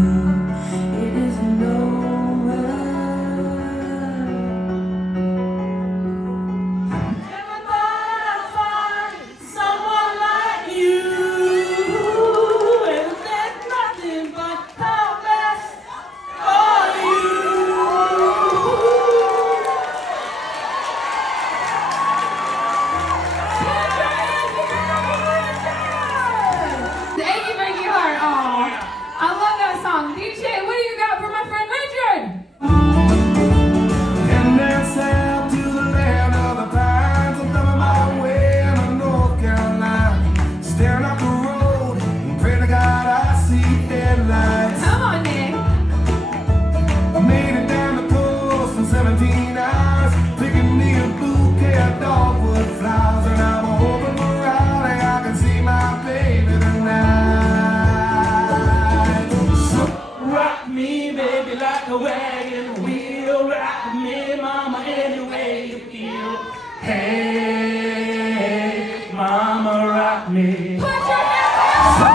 it isn't over. Never thought I'd find someone like you, and there's nothing but the best for you. Thank you, Breaking Heart. Oh, I love that song. DJ, what do you got for my friend Richard? And then sail to the land of the pines. I'm thumbing my way in North Carolina. Staring up the road and pray to God I see headlights. Come on, Nick. I made it down the coast in 17 hours, picking me a bouquet of dogwood flowers, and I'm hoping for Raleigh I can see my baby tonight. So rock me, baby, like a wagon wheel. Rock me, mama, any way you feel. Hey, mama, rock me. Put your hands up.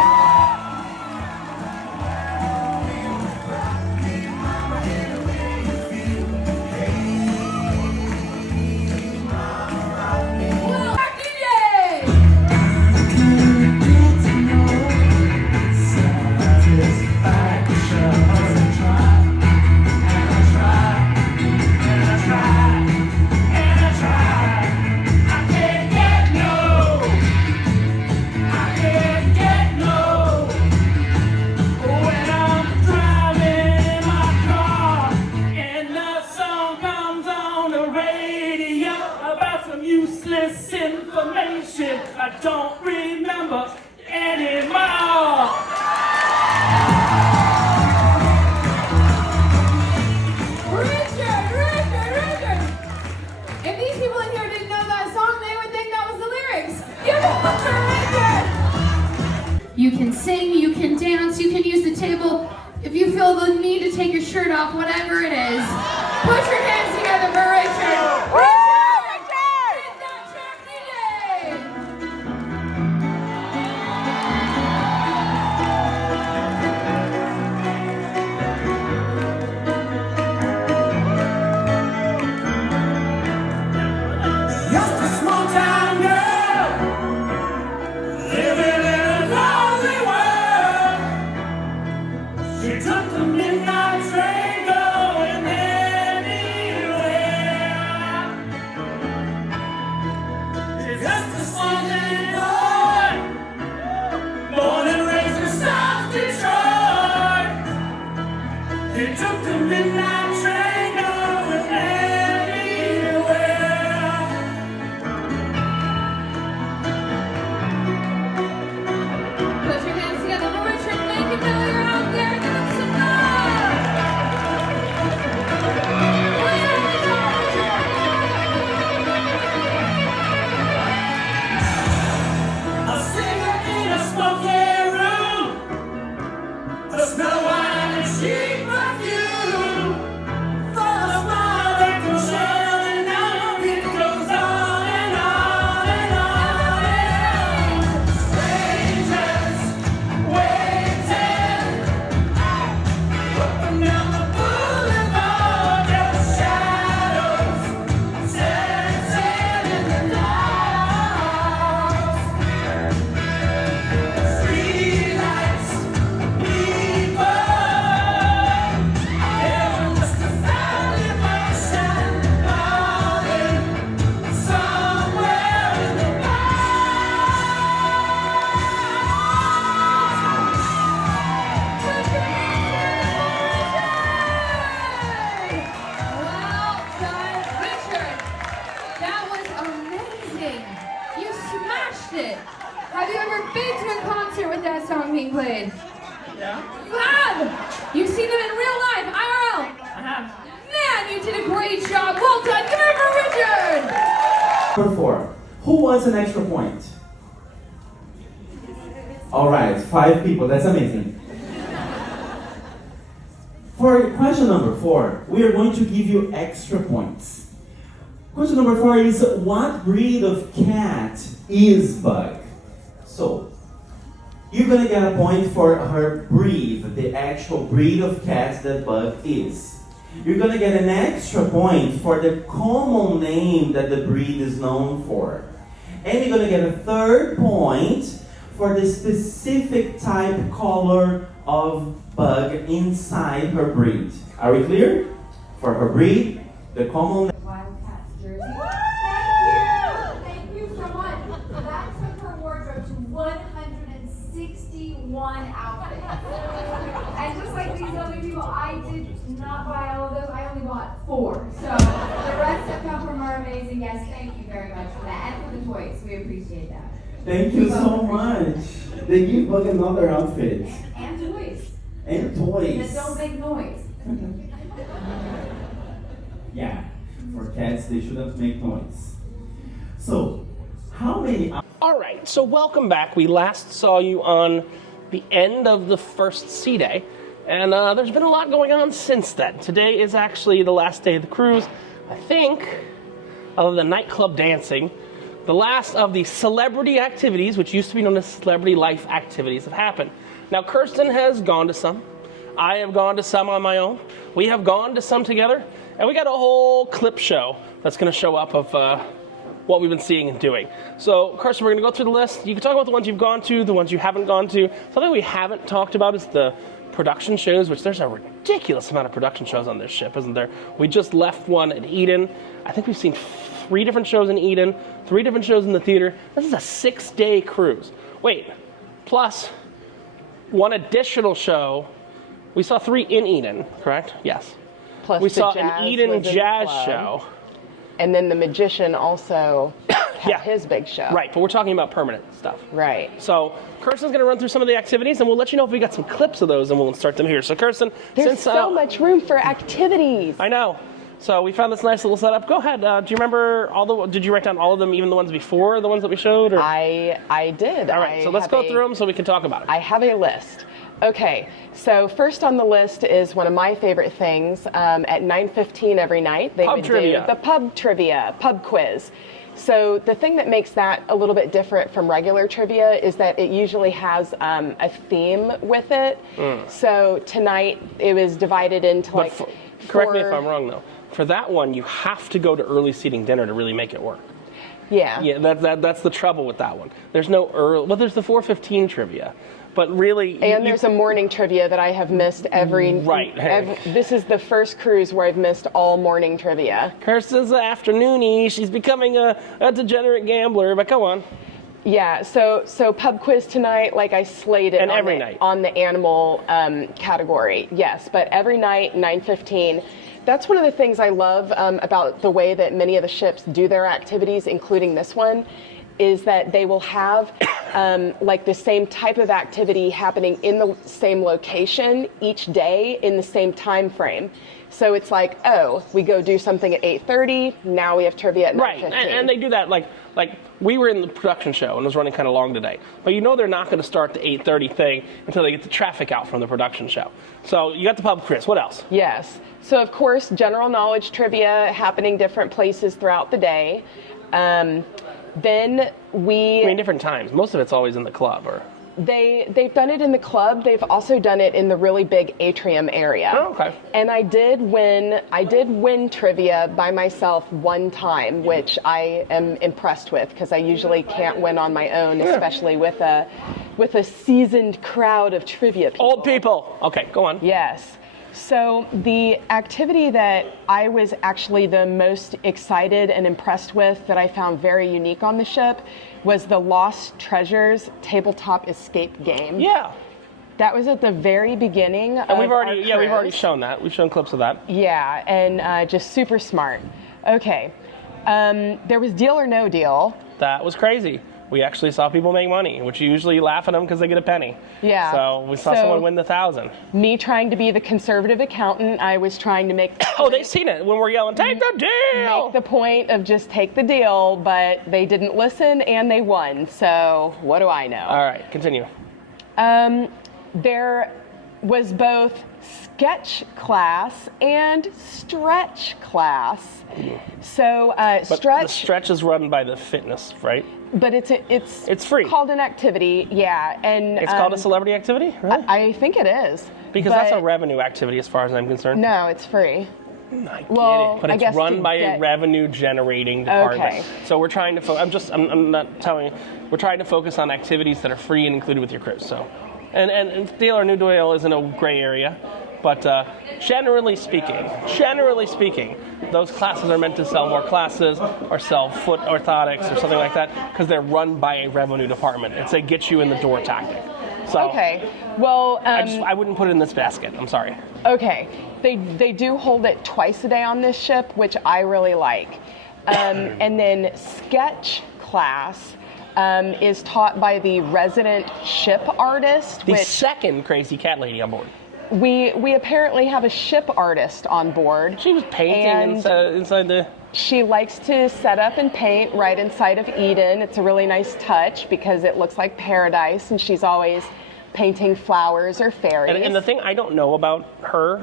useless information I don't remember anymore. Richard! If these people in here didn't know that song, they would think that was the lyrics. Give it up for Richard! You can sing, you can dance, you can use the table. If you feel the need to take your shirt off, whatever it is, put your hands together for Richard. Richard! It's that Turkey Day! Just a small town girl living in a lonely world. She took the midnight train going anywhere. She's just a Sunday boy, born and raised in South Detroit. He took the midnight train going anywhere. Put your hands together for Richard. Make him know you're out there. Give him some love. A singer in a smoky room, a smell of wine and cheap perfume. For a smile that can shine and on, it goes on and on and on and on. Strangers waiting, walking down the boulevard, just shadows dancing in the dark. Streetlights, people, everyone just a celebration, falling somewhere in the Well done, Richard. That was amazing. You smashed it. Have you ever been to a concert with that song being played? Yeah, You have. You've seen them in real life, IRL. I have. Man, you did a great job. Well done. Give it up for Richard. Number 4. Who wants an extra point? Alright, 5 people. That's amazing. For question number 4, we are going to give you extra points. Question number 4 is, what breed of cat is Bug? So, you're gonna get a point for her breed, the actual breed of cat that Bug is. You're gonna get an extra point for the common name that the breed is known for. And you're gonna get a 3rd point for the specific type, color of bug inside her breed. Are we clear? For her breed, the common name. Wildcats jersey. Thank you so much. That took her wardrobe to 161 outfits. And just like these other people, I did not buy all of those. I only bought 4. So the rest that come from our amazing guests, thank you very much for that. And for the toys, we appreciate that. Thank you so much. They give Bug another outfit. And toys. And toys. That don't make noise. Yeah, for cats, they shouldn't make noise. So, how many... All right, so welcome back. We last saw you on the end of the first sea day, and there's been a lot going on since then. Today is actually the last day of the cruise. I think, other than nightclub dancing, the last of the celebrity activities, which used to be known as celebrity life activities, have happened. Now, Kirsten has gone to some. I have gone to some on my own. We have gone to some together, and we got a whole clip show that's going to show up of what we've been seeing and doing. So, Kirsten, we're going to go through the list. You can talk about the ones you've gone to, the ones you haven't gone to. Something we haven't talked about is the production shows, which there's a ridiculous amount of production shows on this ship, isn't there? We just left one at Eden. I think we've seen 3 different shows in Eden, 3 different shows in the theater. This is a 6-day cruise. Wait, plus 1 additional show. We saw 3 in Eden, correct? Yes. Plus we the saw jazz an Eden was in the jazz club. show. And then the magician also have his big show. Right, but we're talking about permanent stuff. Right. So Kirsten's going to run through some of the activities, and we'll let you know if we got some clips of those, and we'll start them here. So Kirsten, There's so much room for activities. I know. So we found this nice little setup. Go ahead. Do you remember did you write down all of them, even the ones before the ones that we showed? Or? I did. All right, so let's go through them so we can talk about it. I have a list. Okay, so first on the list is one of my favorite things. At 9:15 every night, they would do the pub trivia, pub quiz. So the thing that makes that a little bit different from regular trivia is that it usually has a theme with it. So tonight it was divided into correct me if I'm wrong though. For that one, you have to go to early seating dinner to really make it work. Yeah. Yeah, that's the trouble with that one. There's no early. Well, there's the 4:15 trivia. But really, and there's a morning trivia that I have missed every. Right. This is the first cruise where I've missed all morning trivia. Kirsten's an afternoonie. She's becoming a degenerate gambler. But go on. Yeah. So pub quiz tonight, like I slayed it. And every night on the animal category. Yes, but every night 9:15. That's one of the things I love about the way that many of the ships do their activities, including this one, is that they will have like the same type of activity happening in the same location each day in the same time frame. So it's like, oh, we go do something at 8:30. Now we have trivia at 9:15. Right, and they do that like we were in the production show and it was running kind of long today. But you know they're not going to start the 8:30 thing until they get the traffic out from the production show. So you got the pub quiz. What else? Yes. So of course, general knowledge trivia happening different places throughout the day. Then I mean, different times. Most of it's always in the club, or they've done it in the club. They've also done it in the really big atrium area. Oh, okay. And I did win trivia by myself one time, which I am impressed with because I usually can't win on my own, especially with a seasoned crowd of trivia people. Old people. Okay, go on. Yes. So the activity that I was actually the most excited and impressed with that I found very unique on the ship was the Lost Treasures tabletop escape game. Yeah. That was at the very beginning of and we've already cruise. shown that. We've shown clips of that. Yeah, and just super smart. Okay. There was Deal or No Deal. That was crazy. We actually saw people make money, which you usually laugh at them because they get a penny. Yeah. So we saw someone win the 1,000. Me trying to be the conservative accountant, I was trying to make... Oh, they've seen it when we're yelling, take the deal! Make the point of just take the deal, but they didn't listen and they won. So what do I know? All right, continue. There was both sketch class and stretch class. So The stretch is run by the fitness, right? But it's free. Called an activity, yeah, and it's called a celebrity activity. Really? I think it is Because that's a revenue activity, as far as I'm concerned. No, it's free. I get it, but it's run by a revenue-generating department. Okay. So we're trying to. I'm not telling you. We're trying to focus on activities that are free and included with your cruise. So, and Deal or No Deal is in a gray area. But generally speaking, those classes are meant to sell more classes or sell foot orthotics or something like that because they're run by a revenue department. It's a get you in the door tactic. So okay, well, I wouldn't put it in this basket. I'm sorry. Okay, they do hold it twice a day on this ship, which I really like. And then sketch class is taught by the resident ship artist. The second crazy cat lady on board. We apparently have a ship artist on board. She was painting inside the... She likes to set up and paint right inside of Eden. It's a really nice touch because it looks like paradise, and she's always painting flowers or fairies. And the thing I don't know about her,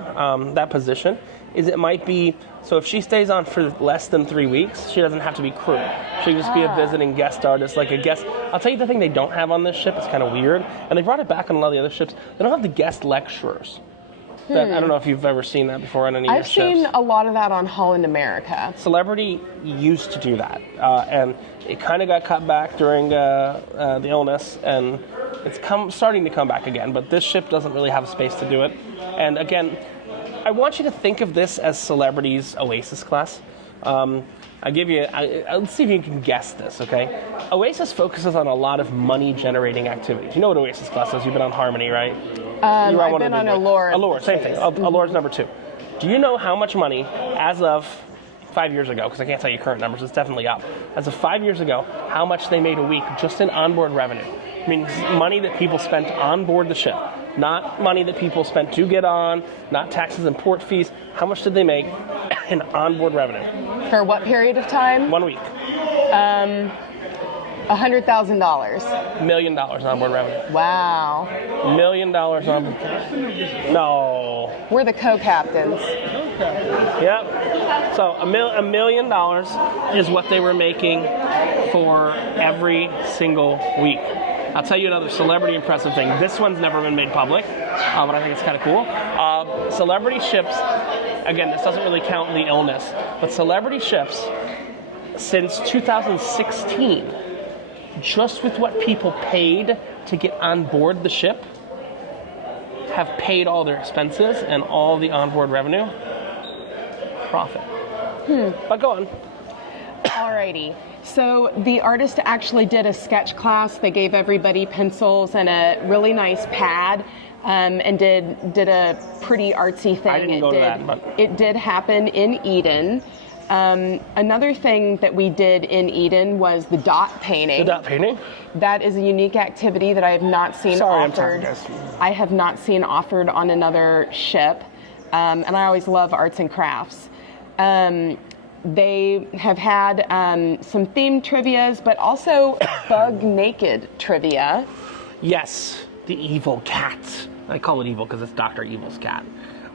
that position, is it might be... So if she stays on for less than 3 weeks, she doesn't have to be crew. She can just be a visiting guest artist, like a guest... I'll tell you the thing they don't have on this ship, it's kind of weird, and they brought it back on a lot of the other ships, they don't have the guest lecturers. That, I don't know if you've ever seen that before on any of your ships. I've seen a lot of that on Holland America. Celebrity used to do that, and it kind of got cut back during the illness, and it's starting to come back again, but this ship doesn't really have space to do it. And again, I want you to think of this as Celebrity's Oasis class. Let's see if you can guess this, okay? Oasis focuses on a lot of money-generating activities. You know what Oasis class is? You've been on Harmony, right? I've been on Allure. Allure, same thing. Allure's number 2. Do you know how much money, as of 5 years ago, because I can't tell you current numbers, it's definitely up. As of 5 years ago, how much they made a week just in onboard revenue. I mean, money that people spent on board the ship, not money that people spent to get on, not taxes and port fees. How much did they make in onboard revenue? For what period of time? 1 week. $100,000. $1 million onboard revenue. Wow. $1 million on. No. We're the co-captains. Yep. So $1 million is what they were making for every single week. I'll tell you another celebrity impressive thing. This one's never been made public, but I think it's kind of cool. Celebrity ships, again, this doesn't really count the illness, but celebrity ships, since 2016, just with what people paid to get on board the ship, have paid all their expenses and all the onboard revenue. Profit. But go on. Alrighty. So the artist actually did a sketch class. They gave everybody pencils and a really nice pad, and did a pretty artsy thing. I didn't go to that, but it did happen in Eden. Another thing that we did in Eden was the dot painting. The dot painting? That is a unique activity that I have not seen offered. I have not seen offered on another ship, and I always love arts and crafts. They have had some themed trivias, but also bug naked trivia. Yes, the evil cat. I call it evil because it's Dr. Evil's cat.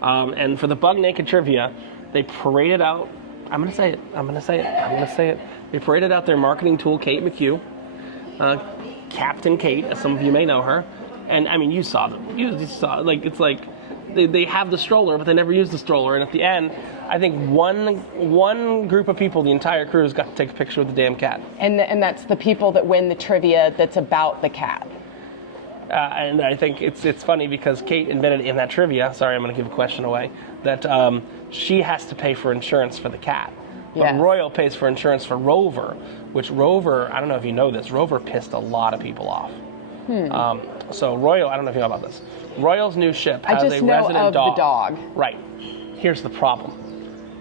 And for the bug naked trivia, they paraded out. I'm going to say it. They paraded out their marketing tool, Kate McHugh, Captain Kate, as some of you may know her. And I mean, you saw them. You saw, like, it's like they have the stroller, but they never use the stroller. And at the end, I think one group of people, the entire cruise, got to take a picture with the damn cat. And that's the people that win the trivia that's about the cat. And I think it's funny because Kate admitted in that trivia, sorry, I'm going to give a question away, that she has to pay for insurance for the cat. But Yes. Royal pays for insurance for Rover, which Rover, I don't know if you know this, Rover pissed a lot of people off. So Royal, I don't know if you know about this. Royal's new ship has I just a know resident of dog. the dog. Right. Here's the problem.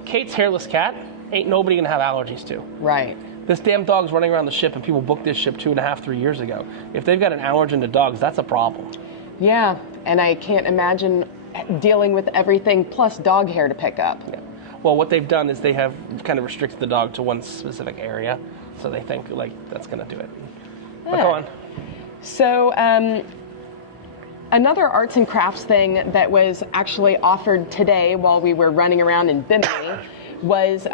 Kate's hairless cat ain't nobody going to have allergies to. Right. This damn dog's running around the ship, and people booked this ship 2.5, 3 years ago. If they've got an allergen to dogs, that's a problem. Yeah, and I can't imagine dealing with everything plus dog hair to pick up. Yeah. Well, what they've done is they have kind of restricted the dog to one specific area, so they think like that's going to do it. But go on. So another arts and crafts thing that was actually offered today while we were running around in Bimini was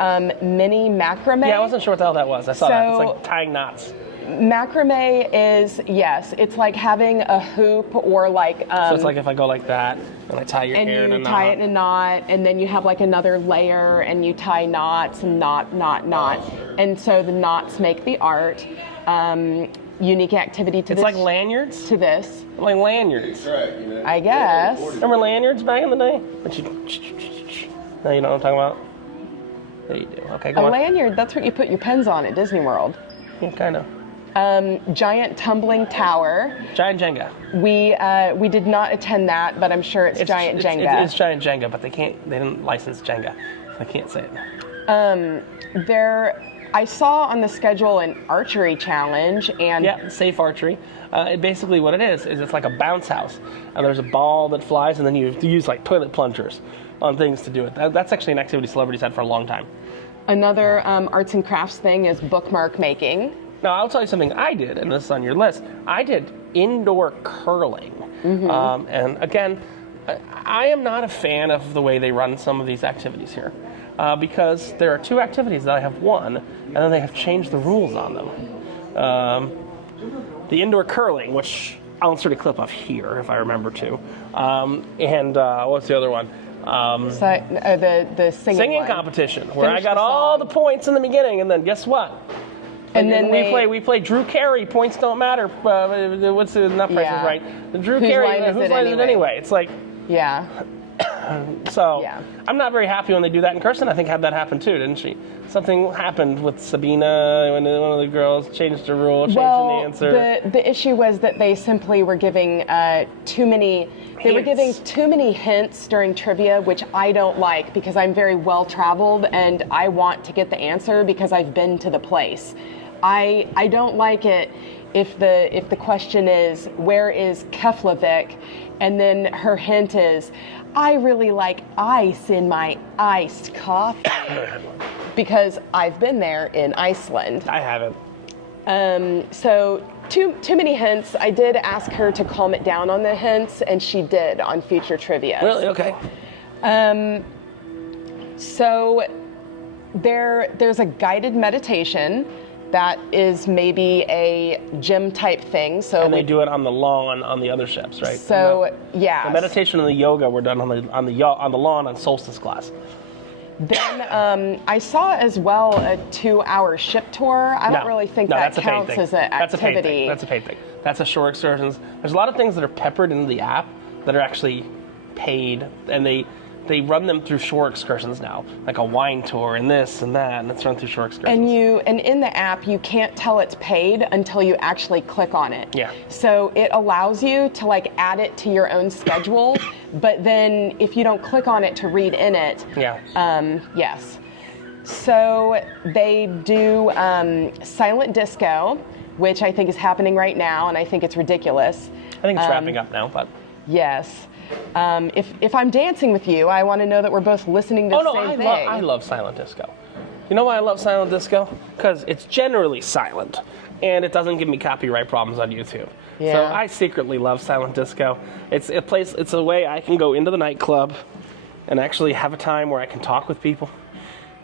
mini macrame. Yeah, I wasn't sure what the hell that was. I saw that. It's So- like tying knots. Macrame is, yes, it's like having a hoop or like... So it's like if I go like that, and I tie your hair in a and you knot. tie it in a knot, and then you have like another layer, and you tie knots and knot. And so the knots make the art. Unique activity to It's this. like lanyards? To this. Like lanyards. I guess. Remember lanyards back in the day? But you... No, you know what I'm talking about? Yeah, you do. Okay, go A on. lanyard, that's what you put your pens on at Disney World. Yeah, kind of. Giant tumbling tower. Giant Jenga. We did not attend that, but I'm sure it's giant Jenga. It's giant Jenga, but they didn't license Jenga. I can't say it. I saw on the schedule an archery challenge, and yeah, safe archery. Basically what it is it's like a bounce house, and there's a ball that flies, and then you use like toilet plungers on things to do it. That's actually an activity celebrities had for a long time. Another arts and crafts thing is bookmark making. Now, I'll tell you something I did, and this is on your list. I did indoor curling. And again, I am not a fan of the way they run some of these activities here, because there are two activities that I have won, and then they have changed the rules on them. The indoor curling, which I'll insert a clip of here if I remember to, and what's the other one? The singing one. Competition, where Finish I got the all song. the points in the beginning, and then guess what? And then we play Drew Carey. Points don't matter. What's the not Price is Right? The Drew Whose Carey. line is Whose it line is it anyway? anyway? It's like Yeah. So Yeah. I'm not very happy when they do that. And Kirsten, I think, had that happen too, didn't she? Something happened with Sabina when one of the girls changed the rule, changed the answer. The issue was that they simply were giving too many. They were giving too many hints during trivia, which I don't like because I'm very well traveled and I want to get the answer because I've been to the place. I don't like it if the question is where is Keflavik, and then her hint is I really like ice in my iced coffee because I've been there in Iceland. I haven't. So too many hints. I did ask her to calm it down on the hints, and she did on future trivia. Really? Okay. So there's a guided meditation that is maybe a gym type thing. So And they do it on the lawn on the other ships, right? So yeah. The meditation and the yoga were done on the lawn on solstice class. Then I saw as well a 2-hour ship tour. I don't really think that that's a paid counts thing. as an That's a paid activity. thing. That's a paid thing. That's a shore excursions. There's a lot of things that are peppered into the app that are actually paid, and they run them through shore excursions now, like a wine tour and this and that, and it's run through shore excursions. And in the app, you can't tell it's paid until you actually click on it. Yeah. So it allows you to like add it to your own schedule, but then if you don't click on it to read in it, yes. So they do silent disco, which I think is happening right now, and I think it's ridiculous. I think it's wrapping up now, but yes. If I'm dancing with you, I want to know that we're both listening to the same thing. I love silent disco. You know why I love silent disco? Because it's generally silent, and it doesn't give me copyright problems on YouTube. Yeah. So I secretly love silent disco. It's a place. It's a way I can go into the nightclub and actually have a time where I can talk with people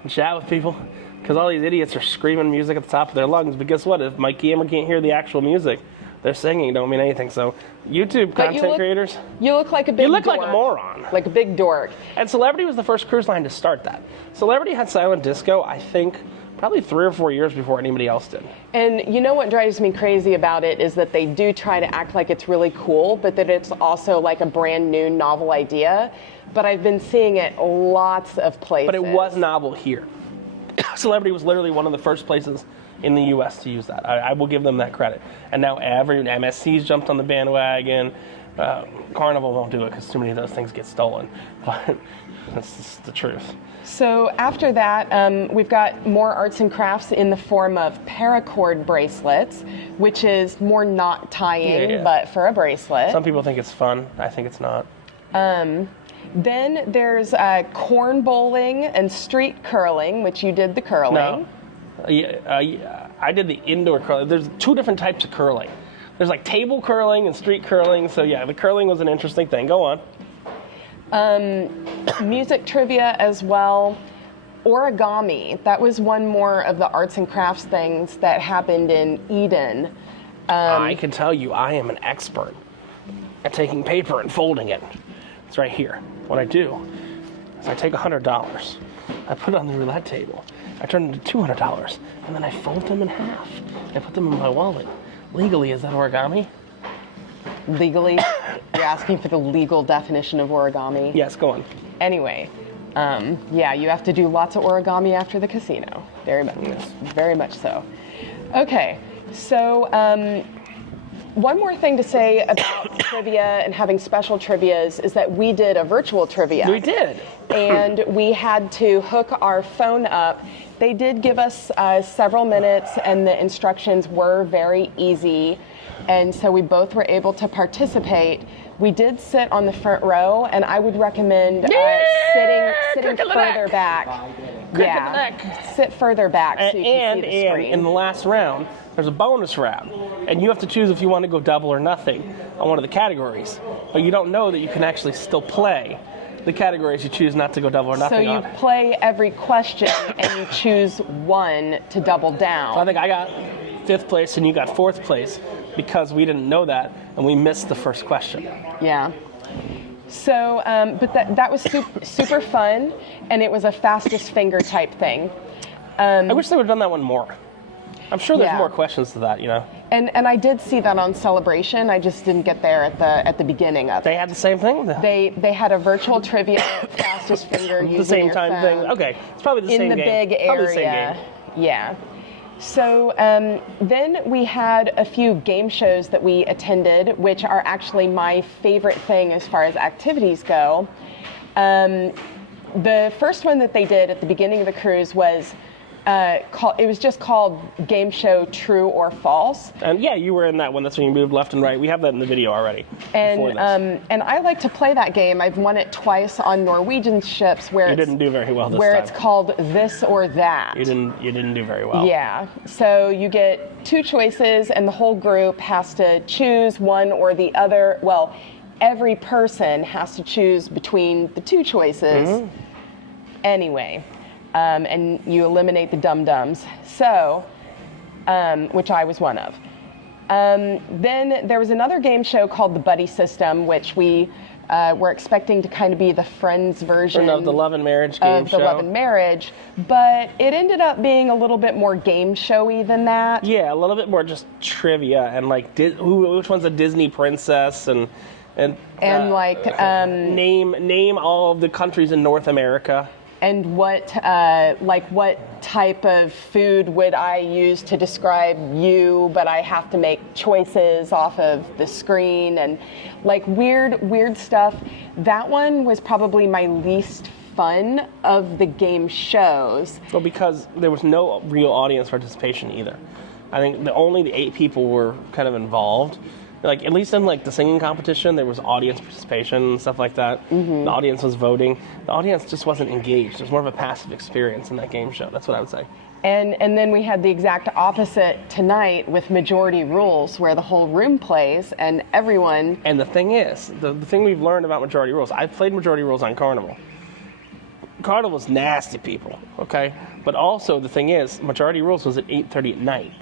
and chat with people. Because all these idiots are screaming music at the top of their lungs. But guess what? If my camera can't hear the actual music, their singing don't mean anything. So YouTube content creators, you look like a big like a dork. moron. Like a big dork. And Celebrity was the first cruise line to start that. Celebrity had silent disco, I think, probably 3 or 4 years before anybody else did. And you know what drives me crazy about it is that they do try to act like it's really cool, but that it's also like a brand new novel idea. But I've been seeing it lots of places. But it was novel here. Celebrity was literally one of the first places in the U.S. to use that. I will give them that credit. And now every MSC's jumped on the bandwagon. Carnival won't do it because too many of those things get stolen. But that's just the truth. So after that, we've got more arts and crafts in the form of paracord bracelets, which is more knot tying, but for a bracelet. Some people think it's fun. I think it's not. Then there's corn bowling and street curling, which you did the curling. No. I did the indoor curling. There's 2 different types of curling. There's like table curling and street curling. So yeah, the curling was an interesting thing. Go on. Music trivia as well. Origami. That was one more of the arts and crafts things that happened in Eden. I can tell you I am an expert at taking paper and folding it. It's right here. What I do is I take $100. I put it on the roulette table. I turn it into $200, and then I fold them in half. I put them in my wallet. Legally, is that origami? Legally? You're asking for the legal definition of origami? Yes, go on. Anyway, yeah, you have to do lots of origami after the casino. Very much so. Okay, so one more thing to say about trivia and having special trivias is that we did a virtual trivia. We did. And we had to hook our phone up. They did give us several minutes, and the instructions were very easy. And so we both were able to participate. We did sit on the front row, and I would recommend sitting further back. Sit further back so you can see the screen. And in the last round, there's a bonus round, and you have to choose if you want to go double or nothing on one of the categories. But you don't know that you can actually still play the categories you choose not to go double or nothing on. So you play every question, and you choose one to double down. So I think I got 5th place, and you got 4th place, because we didn't know that, and we missed the first question. Yeah. So, but that was super fun, and it was a fastest finger type thing. I wish they would have done that one more. I'm sure there's more questions to that, you know. And I did see that on Celebration. I just didn't get there at the beginning of it. They had the same thing? They had a virtual trivia fastest finger using The same your time phone thing. Okay, it's probably the same in the game. big Probably the same area. game. Yeah. So then we had a few game shows that we attended, which are actually my favorite thing as far as activities go. The first one that they did at the beginning of the cruise was it was just called Game Show True or False. And yeah, you were in that one. That's when you moved left and right. We have that in the video already. And I like to play that game. I've won it twice on Norwegian ships where you didn't do very well this where time. it's called This or That. You didn't do very well. Yeah. So you get two choices, and the whole group has to choose one or the other. Well, every person has to choose between the two choices. Anyway. And you eliminate the dum-dums. So, which I was one of. Then there was another game show called the Buddy System, which we were expecting to kind of be the Friends version of the Love and Marriage game show. Of the Love and Marriage, but it ended up being a little bit more game showy than that. Yeah, a little bit more just trivia and like which one's a Disney princess and like name all of the countries in North America. And what type of food would I use to describe you, but I have to make choices off of the screen and like weird stuff. That one was probably my least fun of the game shows. Well, because there was no real audience participation either. I think only the 8 people were kind of involved. Like, at least in like the singing competition, there was audience participation and stuff like that. The audience was voting. The audience just wasn't engaged. It was more of a passive experience in that game show. That's what I would say. And then we had the exact opposite tonight with Majority Rules, where the whole room plays and everyone. And the thing is, the thing we've learned about Majority Rules, I've played Majority Rules on Carnival. Carnival's nasty people, okay? But also the thing is, Majority Rules was at 8:30 at night.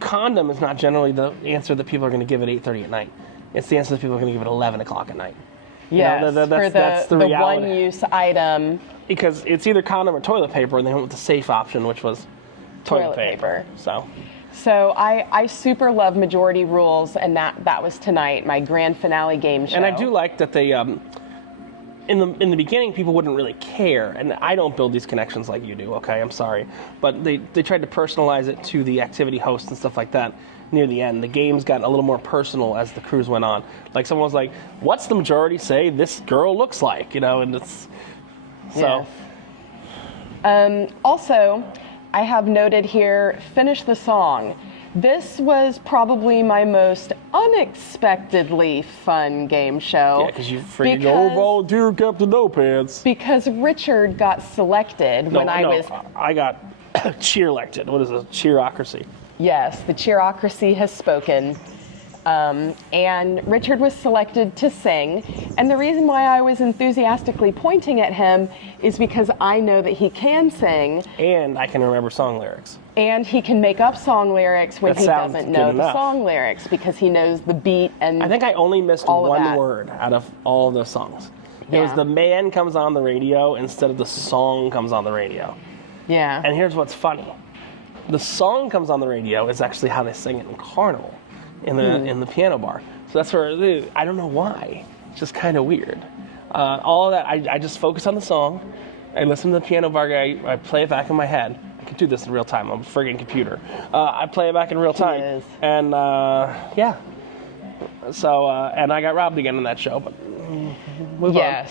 Condom is not generally the answer that people are going to give at 8:30 at night. It's the answer that people are going to give at 11 o'clock at night. Yes, that's the reality. one-use item. Because it's either condom or toilet paper, and they went with the safe option, which was toilet paper. So I super love Majority Rules, and that was tonight, my grand finale game show. And I do like that they, in the beginning, people wouldn't really care, and I don't build these connections like you do, okay, I'm sorry. But they tried to personalize it to the activity hosts and stuff like that near the end. The games got a little more personal as the cruise went on. Like, someone was like, what's the majority say this girl looks like, you know, and it's, so. Yes. Also, I have noted here, finish the song. This was probably my most unexpectedly fun game show. Yeah, because you freaking go volunteer Captain No Pants. Because Richard got selected I got cheer-elected. What is a cheerocracy? Yes, the cheerocracy has spoken. And Richard was selected to sing. And the reason why I was enthusiastically pointing at him is because I know that he can sing. And I can remember song lyrics. And he can make up song lyrics when he doesn't know the song lyrics because he knows the beat and I think I only missed one word out of all the songs. It was the man comes on the radio instead of the song comes on the radio. Yeah. And here's what's funny. The song comes on the radio is actually how they sing it in Carnival. In the piano bar. So that's where, I don't know why. It's just kind of weird. All of that, I just focus on the song. I listen to the piano bar guy. I play it back in my head. I can do this in real time. I'm a friggin' computer. I play it back in real time. And yeah. So, and I got robbed again in that show, but move on.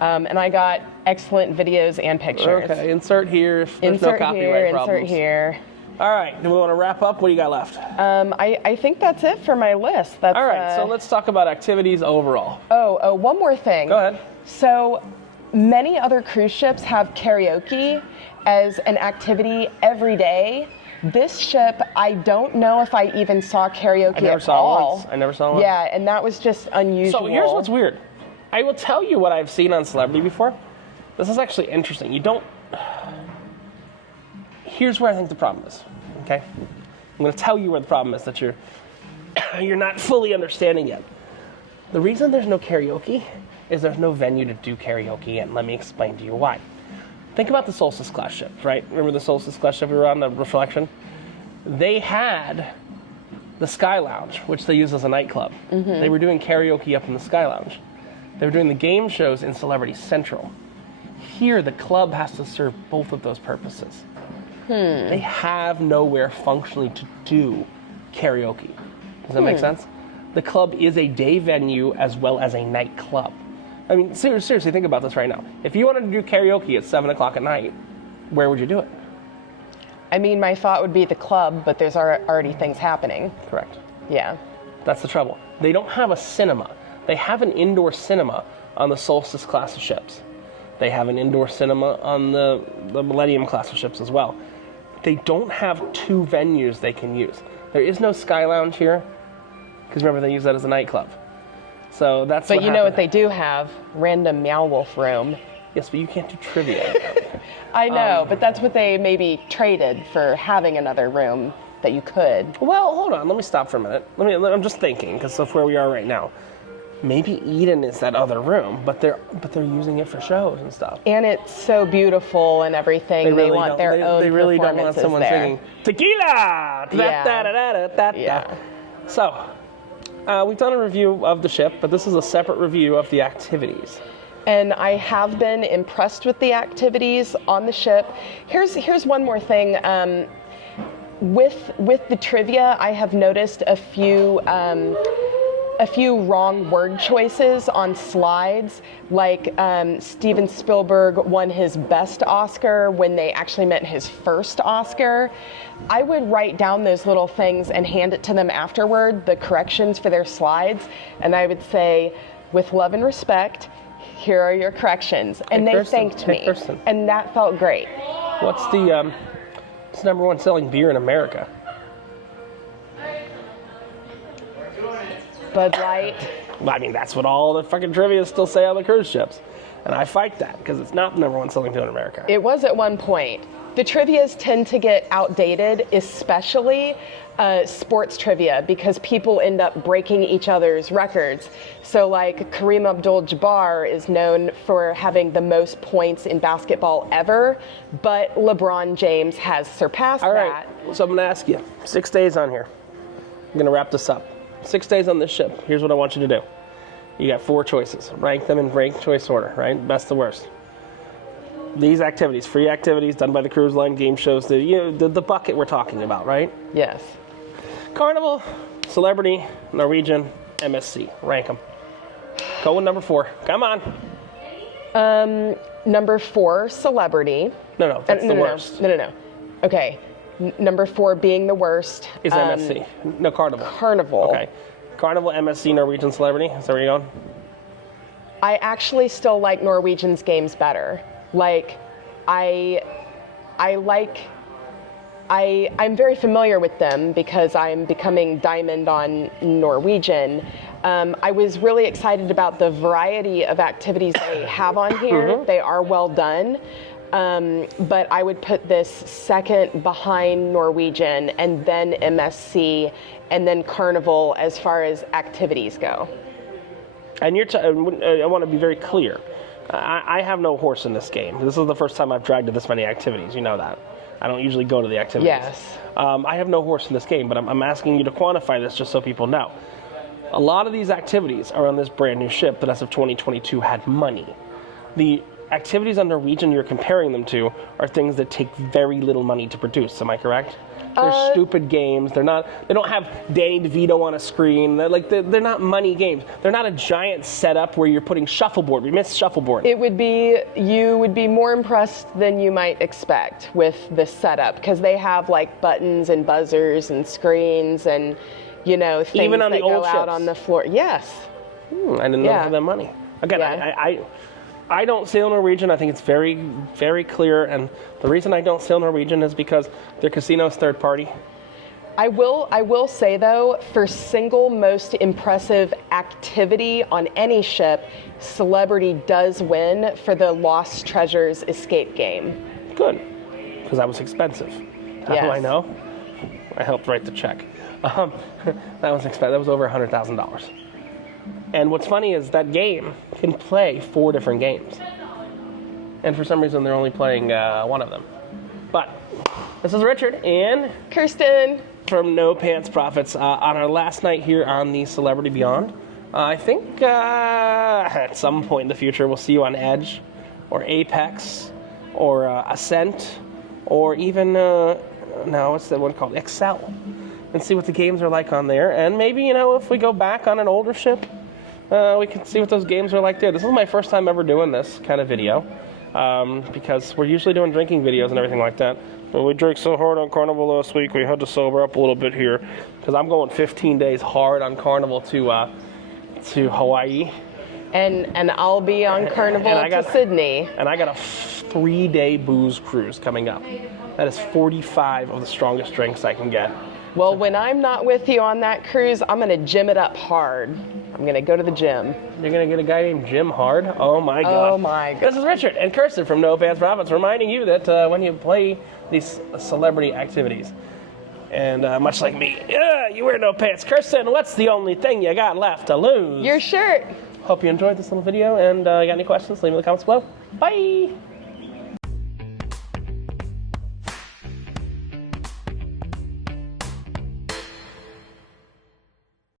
And I got excellent videos and pictures. Okay, insert here if there's no copyright problems. Insert here. All right, do we want to wrap up? What do you got left? I think that's it for my list. That's, all right, so let's talk about activities overall. Oh, one more thing. Go ahead. So many other cruise ships have karaoke as an activity every day. This ship, I don't know if I even saw karaoke I never saw it once. I never saw it once. Yeah, and that was just unusual. So here's what's weird. I will tell you what I've seen on Celebrity before. This is actually interesting. Here's where I think the problem is, okay? I'm going to tell you where the problem is that you're not fully understanding yet. The reason there's no karaoke is there's no venue to do karaoke, and let me explain to you why. Think about the Solstice class ship, right? Remember the Solstice class ship we were on, the Reflection? They had the Sky Lounge, which they use as a nightclub. They were doing karaoke up in the Sky Lounge. They were doing the game shows in Celebrity Central. Here, the club has to serve both of those purposes. They have nowhere functionally to do karaoke. Does that make sense? The club is a day venue as well as a nightclub. I mean, seriously, think about this right now. If you wanted to do karaoke at 7 o'clock at night, where would you do it? I mean, my thought would be the club, but there's already things happening. Correct. Yeah. That's the trouble. They don't have a cinema. They have an indoor cinema on the Solstice class of ships. They have an indoor cinema on the Millennium class of ships as well. They don't have two venues they can use. There is no Sky Lounge here, because remember they use that as a nightclub. So that's But you know what they do have? Random Meow Wolf room. Yes, but you can't do trivia. I know, but that's what they maybe traded for having another room that you could. Well, hold on. Let me stop for a minute. I'm just thinking, because of where we are right now. Maybe Eden is that other room, but they're using it for shows and stuff. And it's so beautiful and everything. They want their own. They really don't want performances someone there. singing tequila. Yeah. So, we've done a review of the ship, but this is a separate review of the activities. And I have been impressed with the activities on the ship. Here's one more thing. With the trivia, I have noticed a few wrong word choices on slides, like Steven Spielberg won his best Oscar when they actually meant his first Oscar. I would write down those little things and hand it to them afterward, the corrections for their slides, and I would say, with love and respect, here are your corrections. And they thanked me, and that felt great. What's the number one selling beer in America? Bud Light. I mean, that's what all the fucking trivia still say on the cruise ships. And I fight that, because it's not the number one selling beer in America. It was at one point. The trivias tend to get outdated, especially sports trivia, because people end up breaking each other's records. So like Kareem Abdul-Jabbar is known for having the most points in basketball ever, but LeBron James has surpassed all right, that. So I'm going to ask you, 6 days on here. I'm going to wrap this up. 6 days on this ship. Here's what I want you to do. You got 4 choices. Rank them in rank choice order, right? Best to worst. These activities, free activities done by the cruise line, game shows, the bucket we're talking about, right? Yes. Carnival, Celebrity, Norwegian, MSC. Rank them. Go with number 4. Come on. Number 4, Celebrity. No, that's the worst. No. Okay. Number 4 being the worst. Is MSC. No, Carnival. Carnival. Okay. Carnival, MSC, Norwegian, Celebrity. Is that where you're going? I actually still like Norwegian's games better. Like, I'm very familiar with them because I'm becoming Diamond on Norwegian. I was really excited about the variety of activities they have on here. They are well done. But I would put this second behind Norwegian, and then MSC, and then Carnival as far as activities go. And I want to be very clear. I have no horse in this game. This is the first time I've dragged to this many activities. You know that. I don't usually go to the activities. Yes. I have no horse in this game, but I'm asking you to quantify this just so people know. A lot of these activities are on this brand new ship that as of 2022 had money. The activities on Norwegian you're comparing them to are things that take very little money to produce. Am I correct? They're stupid games. They don't have Danny DeVito on a screen. They're not money games. They're not a giant setup where you're putting shuffleboard. We missed shuffleboard. You would be more impressed than you might expect with this setup, because they have like buttons and buzzers and screens and things even on that the old go out ships. on the floor. Yes. I didn't know for that money. Again, I don't sail Norwegian. I think it's very, very clear. And the reason I don't sail Norwegian is because their casino's third party. I will say, though, for single most impressive activity on any ship, Celebrity does win for the Lost Treasures escape game. Good. Because that was expensive. How do I know? I helped write the check. That was expensive. That was over $100,000. And what's funny is that game can play 4 different games. And for some reason, they're only playing one of them. But This is Richard and Kirsten. from No Pants Profits on our last night here on the Celebrity Beyond. I think at some point in the future we'll see you on Edge or Apex or Ascent or even, no, what's that one called? Excel. And see what the games are like on there. And maybe, you know, if we go back on an older ship, we can see what those games are like there. This is my first time ever doing this kind of video because we're usually doing drinking videos and everything like that. But we drank so hard on Carnival last week, we had to sober up a little bit here because I'm going 15 days hard on Carnival to Hawaii. And I'll be on Carnival to Sydney. And I got a 3-day booze cruise coming up. That is 45 of the strongest drinks I can get. Well, when I'm not with you on that cruise, I'm going to gym it up hard. I'm going to go to the gym. You're going to get a guy named Jim Hard? Oh my God. Oh my God. This is Richard and Kirsten from No Pants Profits reminding you that when you play these celebrity activities, and much like me, you wear no pants. Kirsten, what's the only thing you got left to lose? Your shirt. Hope you enjoyed this little video, and you got any questions, leave them in the comments below. Bye!